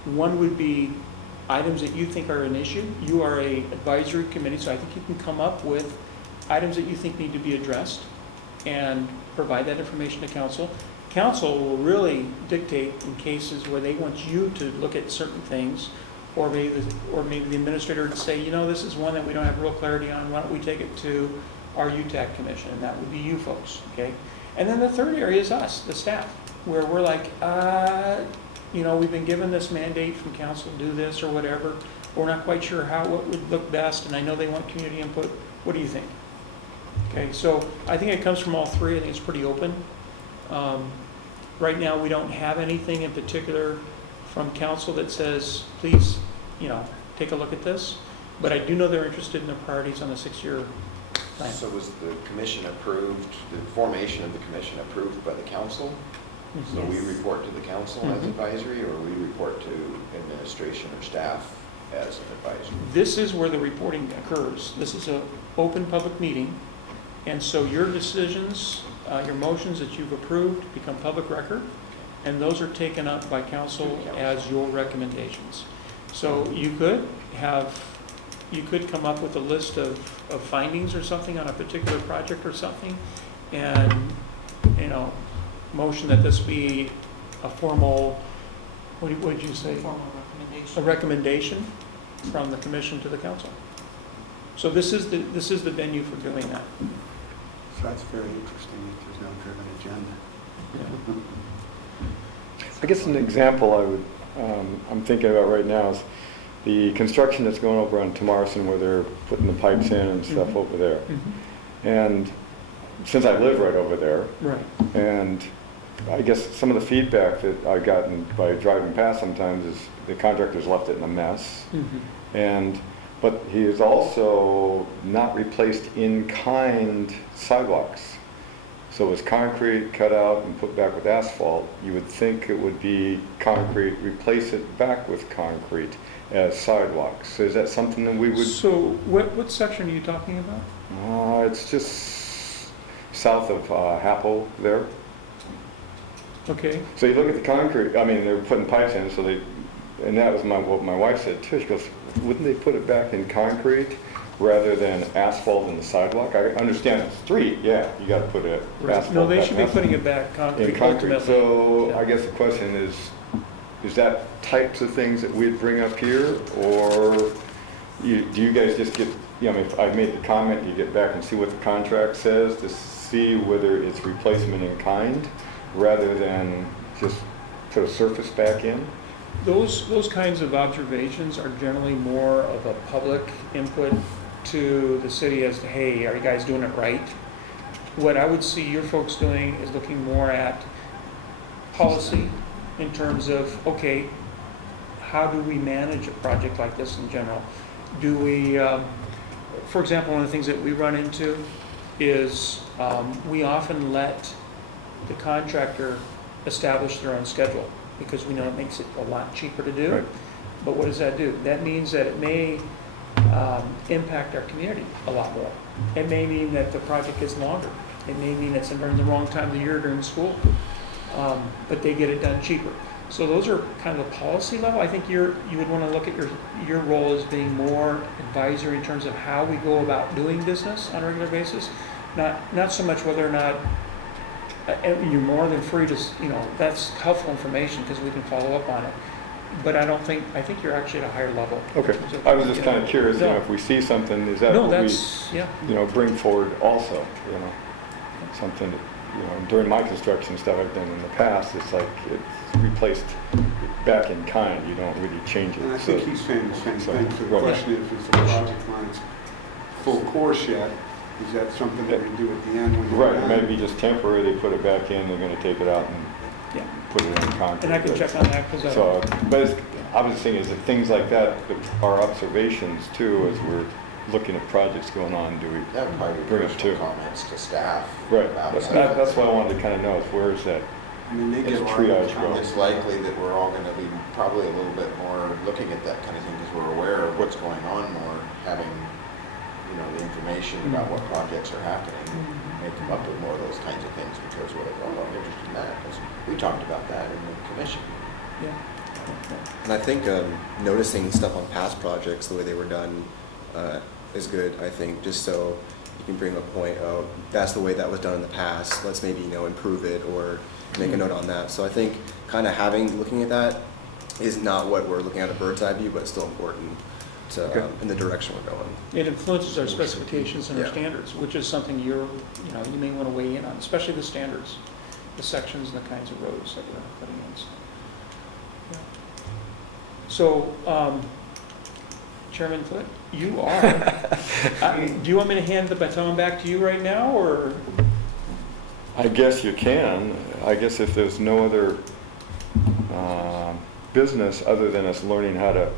One would be items that you think are an issue. You are a advisory committee, so I think you can come up with items that you think need to be addressed and provide that information to council. Council will really dictate in cases where they want you to look at certain things, or maybe the administrator would say, this is one that we don't have real clarity on. Why don't we take it to our UTAC commission? And that would be you folks, okay? And then the third area is us, the staff, where we're like, we've been given this mandate from council to do this or whatever. We're not quite sure what would look best, and I know they want community input. What do you think? Okay, so I think it comes from all three. I think it's pretty open. Right now, we don't have anything in particular from council that says, please, take a look at this. But I do know they're interested in the priorities on the 6-year plan. So was the commission approved, the formation of the commission approved by the council? So we report to the council as advisory, or we report to administration or staff as an advisory? This is where the reporting occurs. This is an open public meeting. And so your decisions, your motions that you've approved become public record, and those are taken up by council as your recommendations. So you could come up with a list of findings or something on a particular project or something, and, motion that this be a formal, what would you say? Formal recommendation. A recommendation from the commission to the council. So this is the venue for doing that. So that's very interesting if there's no driven agenda. Yeah. I guess an example I'm thinking about right now is the construction that's going over on Tomarson, where they're putting the pipes in and stuff over there. And since I live right over there, Right. and I guess some of the feedback that I've gotten by driving past sometimes is the contractor's left it in a mess. But he has also not replaced in-kind sidewalks. So it's concrete cut out and put back with asphalt. You would think it would be concrete, replace it back with concrete as sidewalks. So is that something that we would? So what section are you talking about? It's just south of Happel there. Okay. So you look at the concrete, they're putting pipes in, and that was what my wife said too. She goes, wouldn't they put it back in concrete? rather than asphalt in the sidewalk? I understand the street, yeah, you gotta put a asphalt. No, they back should be asphalt putting it back concrete in concrete. ultimately. So Yeah. I guess the question is that types of things that we'd bring up here? Or do you guys just get, you know, if I made the comment, you get back and see what the contract says to see whether it's replacement in kind rather than just put a surface back in? Those kinds of observations are generally more of a public input to the city as to, hey, are you guys doing it right? What I would see your folks doing is looking more at policy in terms of, okay, how do we manage a project like this in general? Do we, for example, one of the things that we run into is we often let the contractor establish their own schedule because we know it makes it a lot cheaper to do. Right. But what does that do? That means that it may impact our community a lot more. It may mean that the project gets longer. It may mean it's during the wrong time of the year during school, but they get it done cheaper. So those are kind of a policy level. I think you would want to look at your role as being more advisory in terms of how we go about doing business on a regular basis, not so much whether or not you're more than free to, that's helpful information because we can follow up on it. But I think you're actually at a higher level. Okay, I was just kind of curious, if we see something, is that No, what that's, yeah. bring forward also, something that, during my construction stuff I've done in the past, it's like it's replaced back in kind, you don't really change it. And I think he's saying the same so- thing. So the right. question is the project runs full course yet? Is that something that we do at the end when you're Right, done? maybe just temporary, they put it back in, they're gonna take it out and Yeah. put it in concrete. And I can check on that because So, but I was thinking is that things like that are observations too, as we're looking at projects going on, do we? That would probably be Bring it personal to- comments to staff. Right, about that's what I wanted to kind of know, is where is that? I mean, they It's get a lot triage of go. It's likely that we're all gonna be probably a little bit more looking at that kind of thing because we're aware of what's going on more, having, the information about what projects are happening. May come up with more of those kinds of things because we're like, oh, I'm interested in that because we talked about that in the commission. Yeah. And I think noticing stuff on past projects, the way they were done, is good, I think, just so you can bring a point of, that's the way that was done in the past, let's maybe, improve it or make a note on that. So I think kind of looking at that is not what we're looking at a bird's eye view, but it's still important to, Okay. in the direction we're going. It influences our specifications and our Yeah. standards, which is something you may want to weigh in on, especially the standards, the sections and the kinds of roads that we're putting in. So, Chairman Foote, you are. Do you want me to hand the baton back to you right now, or? I guess you can. I guess if there's no other business other than us learning how to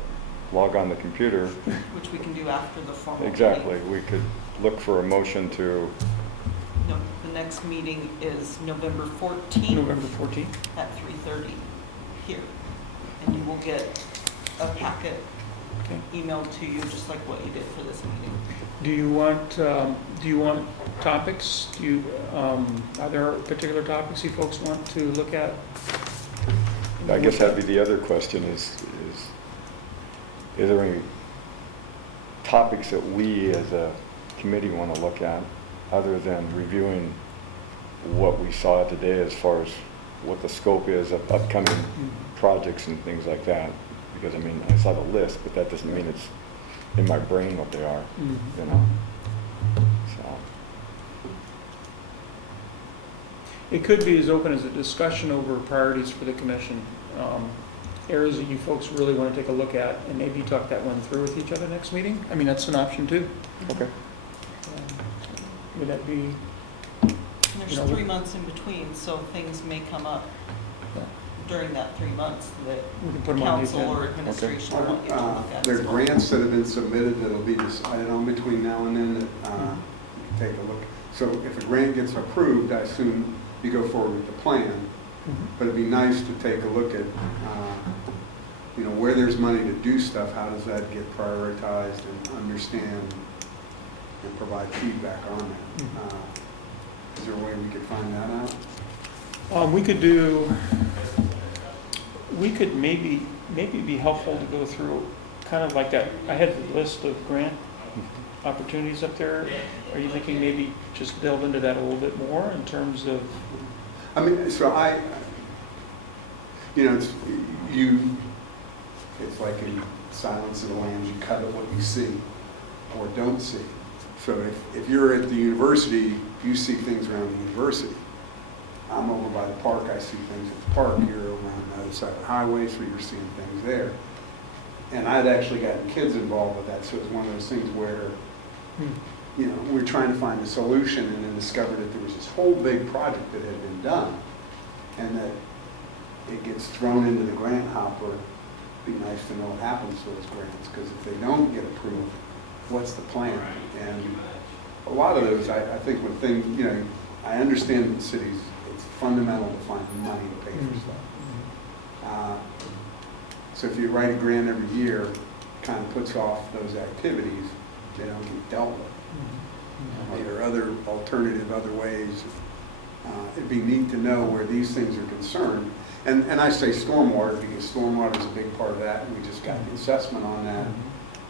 log on the computer, Which we can do after the formal meeting. exactly, we could look for a motion to, No, the next meeting is November 14th November 14th? at 3:30 here. And you will get a packet Okay. emailed to you, just like what you did for this meeting. Do you want topics? Are there particular topics you folks want to look at? I guess that'd be the other question is there any topics that we as a committee want to look at other than reviewing what we saw today as far as what the scope is of upcoming projects and things like that? Because I saw the list, but that doesn't mean it's in my brain what they are, So, It could be as open as a discussion over priorities for the commission, areas that you folks really want to take a look at, and maybe talk that one through with each other next meeting. I mean, that's an option too. okay. Would that be? And You there's know, 3 months in between, so things may come up Yeah. during that 3 months that We can put them on the council agenda. or administration will want you to look at. There as are well. grants that have been submitted that'll be decided on between now and then that you can take a look. So if a grant gets approved, I assume you go forward with the plan, but it'd be nice to take a look at, where there's money to do stuff, how does that get prioritized and understand and provide feedback on that. Is there a way we could find that out? We could maybe it'd be helpful to go through kind of like that. I had the list of grant opportunities up there? Are you thinking maybe just delve into that a little bit more in terms of, I mean, so you know, it's like in Silence of the Lambs, you cut at what you see or don't see. So if you're at the university, you see things around the university. I'm over by the park, I see things at the park. You're over on the other side of the highway, so you're seeing things there. And I'd actually gotten kids involved with that, so it's one of those things where, you know, we're trying to find a solution and then discovered that there was this whole big project that had been done and that it gets thrown into the grant hopper. It'd be nice to know what happens to those grants, because if they don't get approved, what's the plan? And a lot of those, I think when things, you know, I understand in cities, it's fundamental to find money to pay for stuff. So if you write a grant every year, kind of puts off those activities, they don't get dealt with. There are other alternative, other ways. It'd be neat to know where these things are concerned. And I say stormwater because stormwater is a big part of that. We just got the assessment on that,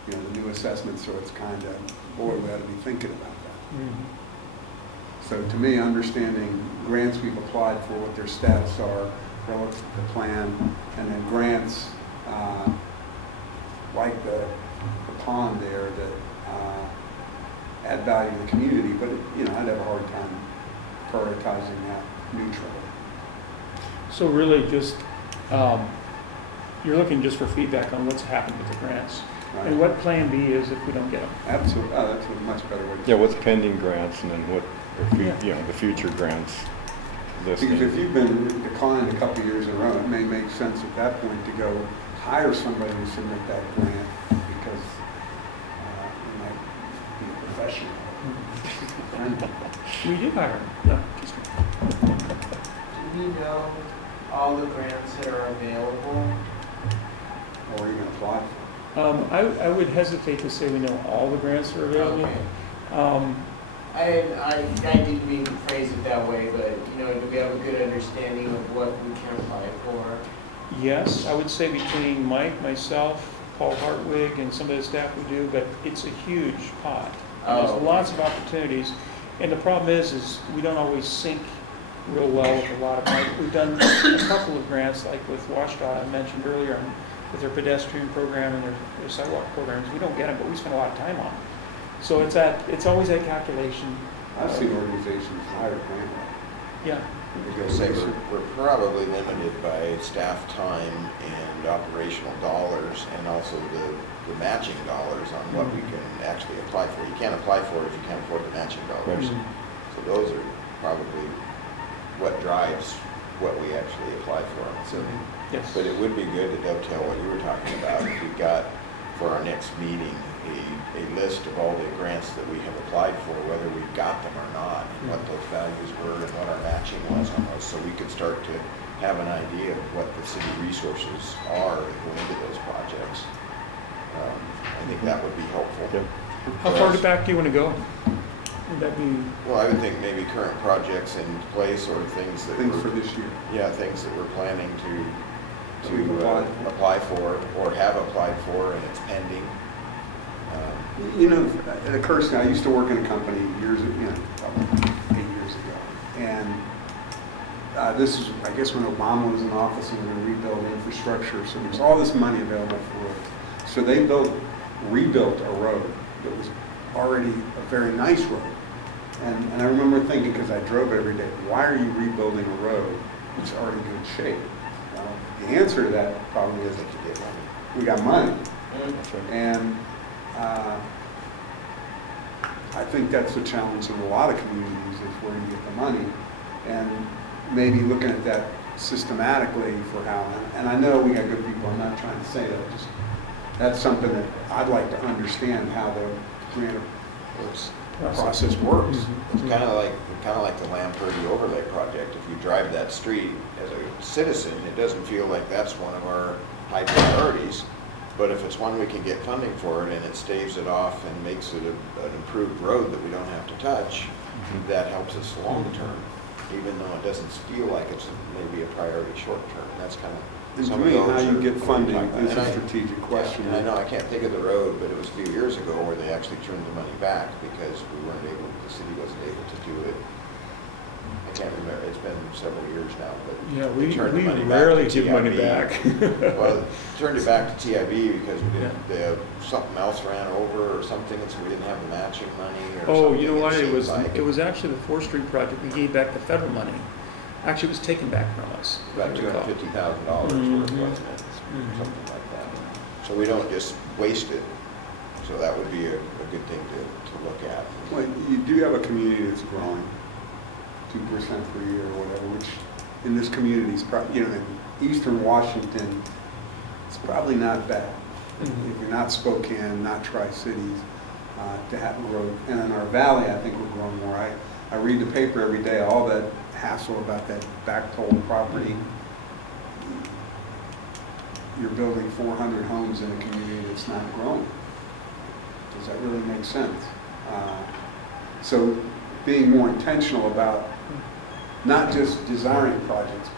you know, the new assessment, so it's kind of, boy, we ought to be thinking about that. So to me, understanding grants we've applied for, what their status are, relative to the plan, and then grants like the pond there that add value to the community, but you know, I'd have a hard time prioritizing that neutrally. so really just, you're looking just for feedback on what's happened with the grants? Right? And what plan B is if we don't get them? Absolutely, that's a much better way to Yeah, what's pending grants and then what, you know, the future grants listing. Because if you've been declined a couple of years in a row, it may make sense at that point to go hire somebody to submit that grant because it might be a professional. We did hire them. No, just kidding. Do we know all the grants that are available? Or even apply for. I would hesitate to say we know all the grants that are available. Okay. I didn't mean to phrase it that way, but, you know, do we have a good understanding of what we can apply for? Yes, I would say between Mike, myself, Paul Hartwig, and some of the staff we do, but it's a huge pot. And Oh. there's lots of opportunities. And the problem is we don't always sync real well with a lot of money. We've done a couple of grants, like with WashDOT, I mentioned earlier, with their pedestrian program and their sidewalk programs. We don't get them, but we spend a lot of time on them. So it's always that calculation. I've seen organizations hire grant. Yeah. You'll say we're probably limited by staff time and operational dollars and also the matching dollars on what we can actually apply for. You can't apply for it if you can't afford the matching dollars. So those are probably what drives what we actually apply for. So, Yes. but it would be good to dovetail what you were talking about. If we've got for our next meeting a list of all the grants that we have applied for, whether we've got them or not, and what those values were and what our matching was on those, so we could start to have an idea of what the city resources are that go into those projects. I think that would be helpful. Yep. How far back do you want to go? Would that be? Well, I would think maybe current projects in place or things that Things we're, for this year. yeah, things that we're planning to We've applied for. apply for or have applied for and it's pending. You know, it occurs to me, I used to work in a company years, probably 8 years ago. And this is, I guess, when Obama was in office and we were going to rebuild infrastructure. So there's all this money available for it. So they rebuilt a road that was already a very nice road. And I remember thinking, because I drove every day, why are you rebuilding a road that's already in good shape? Well, the answer to that probably is we got money. That's right. And I think that's the challenge in a lot of communities is where you get the money. And maybe looking at that systematically for how, and I know we got good people, I'm not trying to say that, just that's something that I'd like to understand how the grant process works. It's kind of like the Lamb Purdy Overlay Project. If you drive that street as a citizen, it doesn't feel like that's one of our high priorities. But if it's one we can get funding for it and it staves it off and makes it an improved road that we don't have to touch, that helps us long term, even though it doesn't feel like it's maybe a priority short term. That's kind of And to some of me, how those you are get funding qualified. is And a I- strategic question. And I know, I can't think of the road, but it was a few years ago where they actually turned the money back because we weren't able, the city wasn't able to do it. I can't remember, it's been several years now, but. Yeah, they we turned the money back rarely to give money TIB. back. Well, turned it back to TIB because we didn't, Yeah. something else ran over or something, and so we didn't have the matching money or Oh, something. you know what, seemed like. it was actually the 4th Street project, we gave back the federal money. Actually, it was taken back from us. About $250,000 Mhm. worth, wasn't it? Mhm. Something like that. So we don't just waste it. So that would be a good thing to look at. Well, you do have a community that's growing, 2% per year or whatever, which in this community is probably, you know, in eastern Washington, it's probably not bad. Mhm. If you're not Spokane, not Tri-Cities, to have growth. And in our valley, I think we're growing more. I read the paper every day, all that hassle about that back toll property. You're building 400 homes in a community that's not growing. Does that really make sense? So being more intentional about not just desiring projects,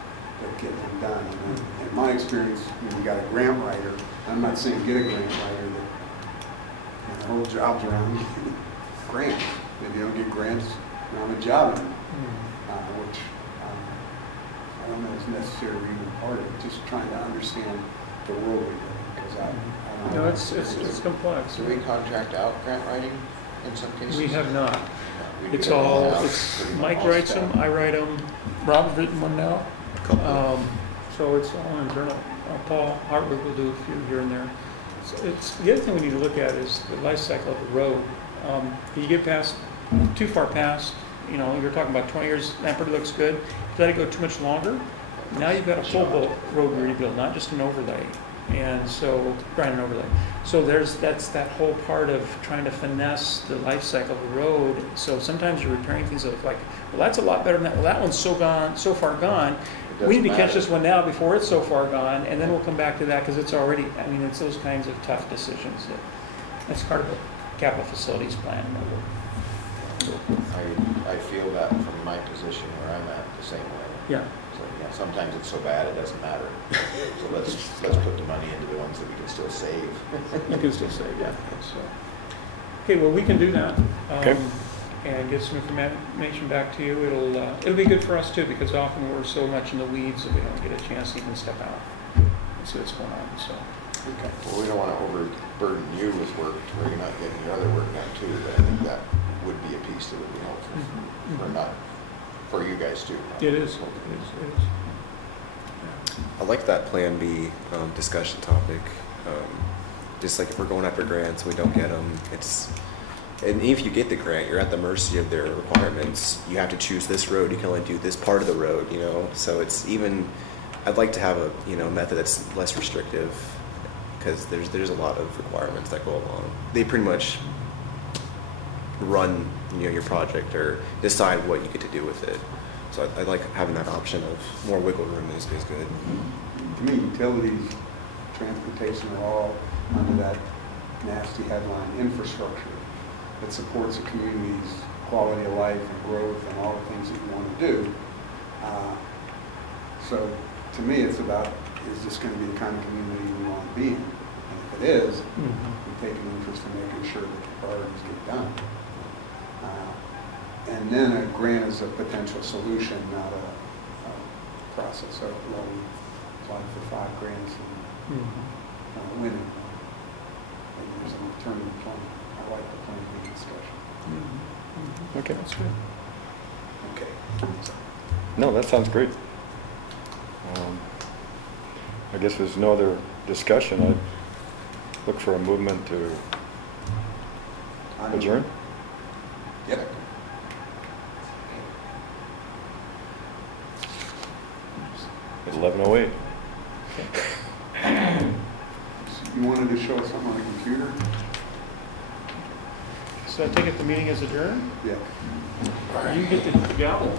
but getting them done. And in my experience, when you got a grant writer, I'm not saying get a grant writer, that the whole job's around grants. If you don't get grants, you don't have a job in it, which I don't know is necessary or even part of it. Just trying to understand the world we live in, because I don't know. No, it's complex. Do we contract out grant writing in some cases? We have not. We do It's it all, in-house, it's, pretty much Mike all writes staff. them, I write them, Rob's written one now. A couple. So it's all internal. Paul Hartwick will do a few here and there. The other thing we need to look at is the life cycle of the road. If you get too far past, you know, you're talking about 20 years, that pretty looks good. If you let it go too much longer, now you've got a full road rebuild, not just an overlay. And so, grind an overlay. So that's that whole part of trying to finesse the life cycle of the road. So sometimes you're repairing things that look like, well, that's a lot better than that. Well, that one's so far gone. It We need to doesn't catch this matter. one now before it's so far gone, and then we'll come back to that because it's already, I mean, it's those kinds of tough decisions that's part of the capital facilities plan. I feel that from my position where I'm at the same way. Yeah. So, yeah, sometimes it's so bad it doesn't matter. So let's put the money into the ones that we can still save. You can still say, yeah. So, okay, well, we can do that. Okay. And get some information back to you. It'll be good for us too, because often we're so much in the weeds that we don't get a chance to even step out and see what's going on, so. Okay. Well, we don't want to overburden you with work to where you're not getting your other work done too, but I think that would be a piece that would be helpful for not, for you guys too. It is, it is. I like that Plan B discussion topic. Just like if we're going after grants, we don't get them. And if you get the grant, you're at the mercy of their requirements. You have to choose this road. You can only do this part of the road, you know. So it's even. I'd like to have a method that's less restrictive, because there's a lot of requirements that go along. They pretty much run your project or decide what you get to do with it. So I like having that option of more wiggle room is good. To me, utilities, transportation are all under that nasty headline, infrastructure, that supports a community's quality of life and growth and all the things that you want to do. So to me, it's about, is this going to be the kind of community we want to be in? And if it is, we take an interest in making sure that the priorities get done. And then a grant is a potential solution, not a process. So we applied for 5 grants and winning. Maybe there's an alternative plan. I like the plan B discussion. Okay. That's good. Okay. No, that sounds great. I guess there's no other discussion. I'd look for a movement to adjourn. Yep. At 11:08. You wanted to show us something on the computer? So I take it the meeting is adjourned? Yeah. You get the gavel.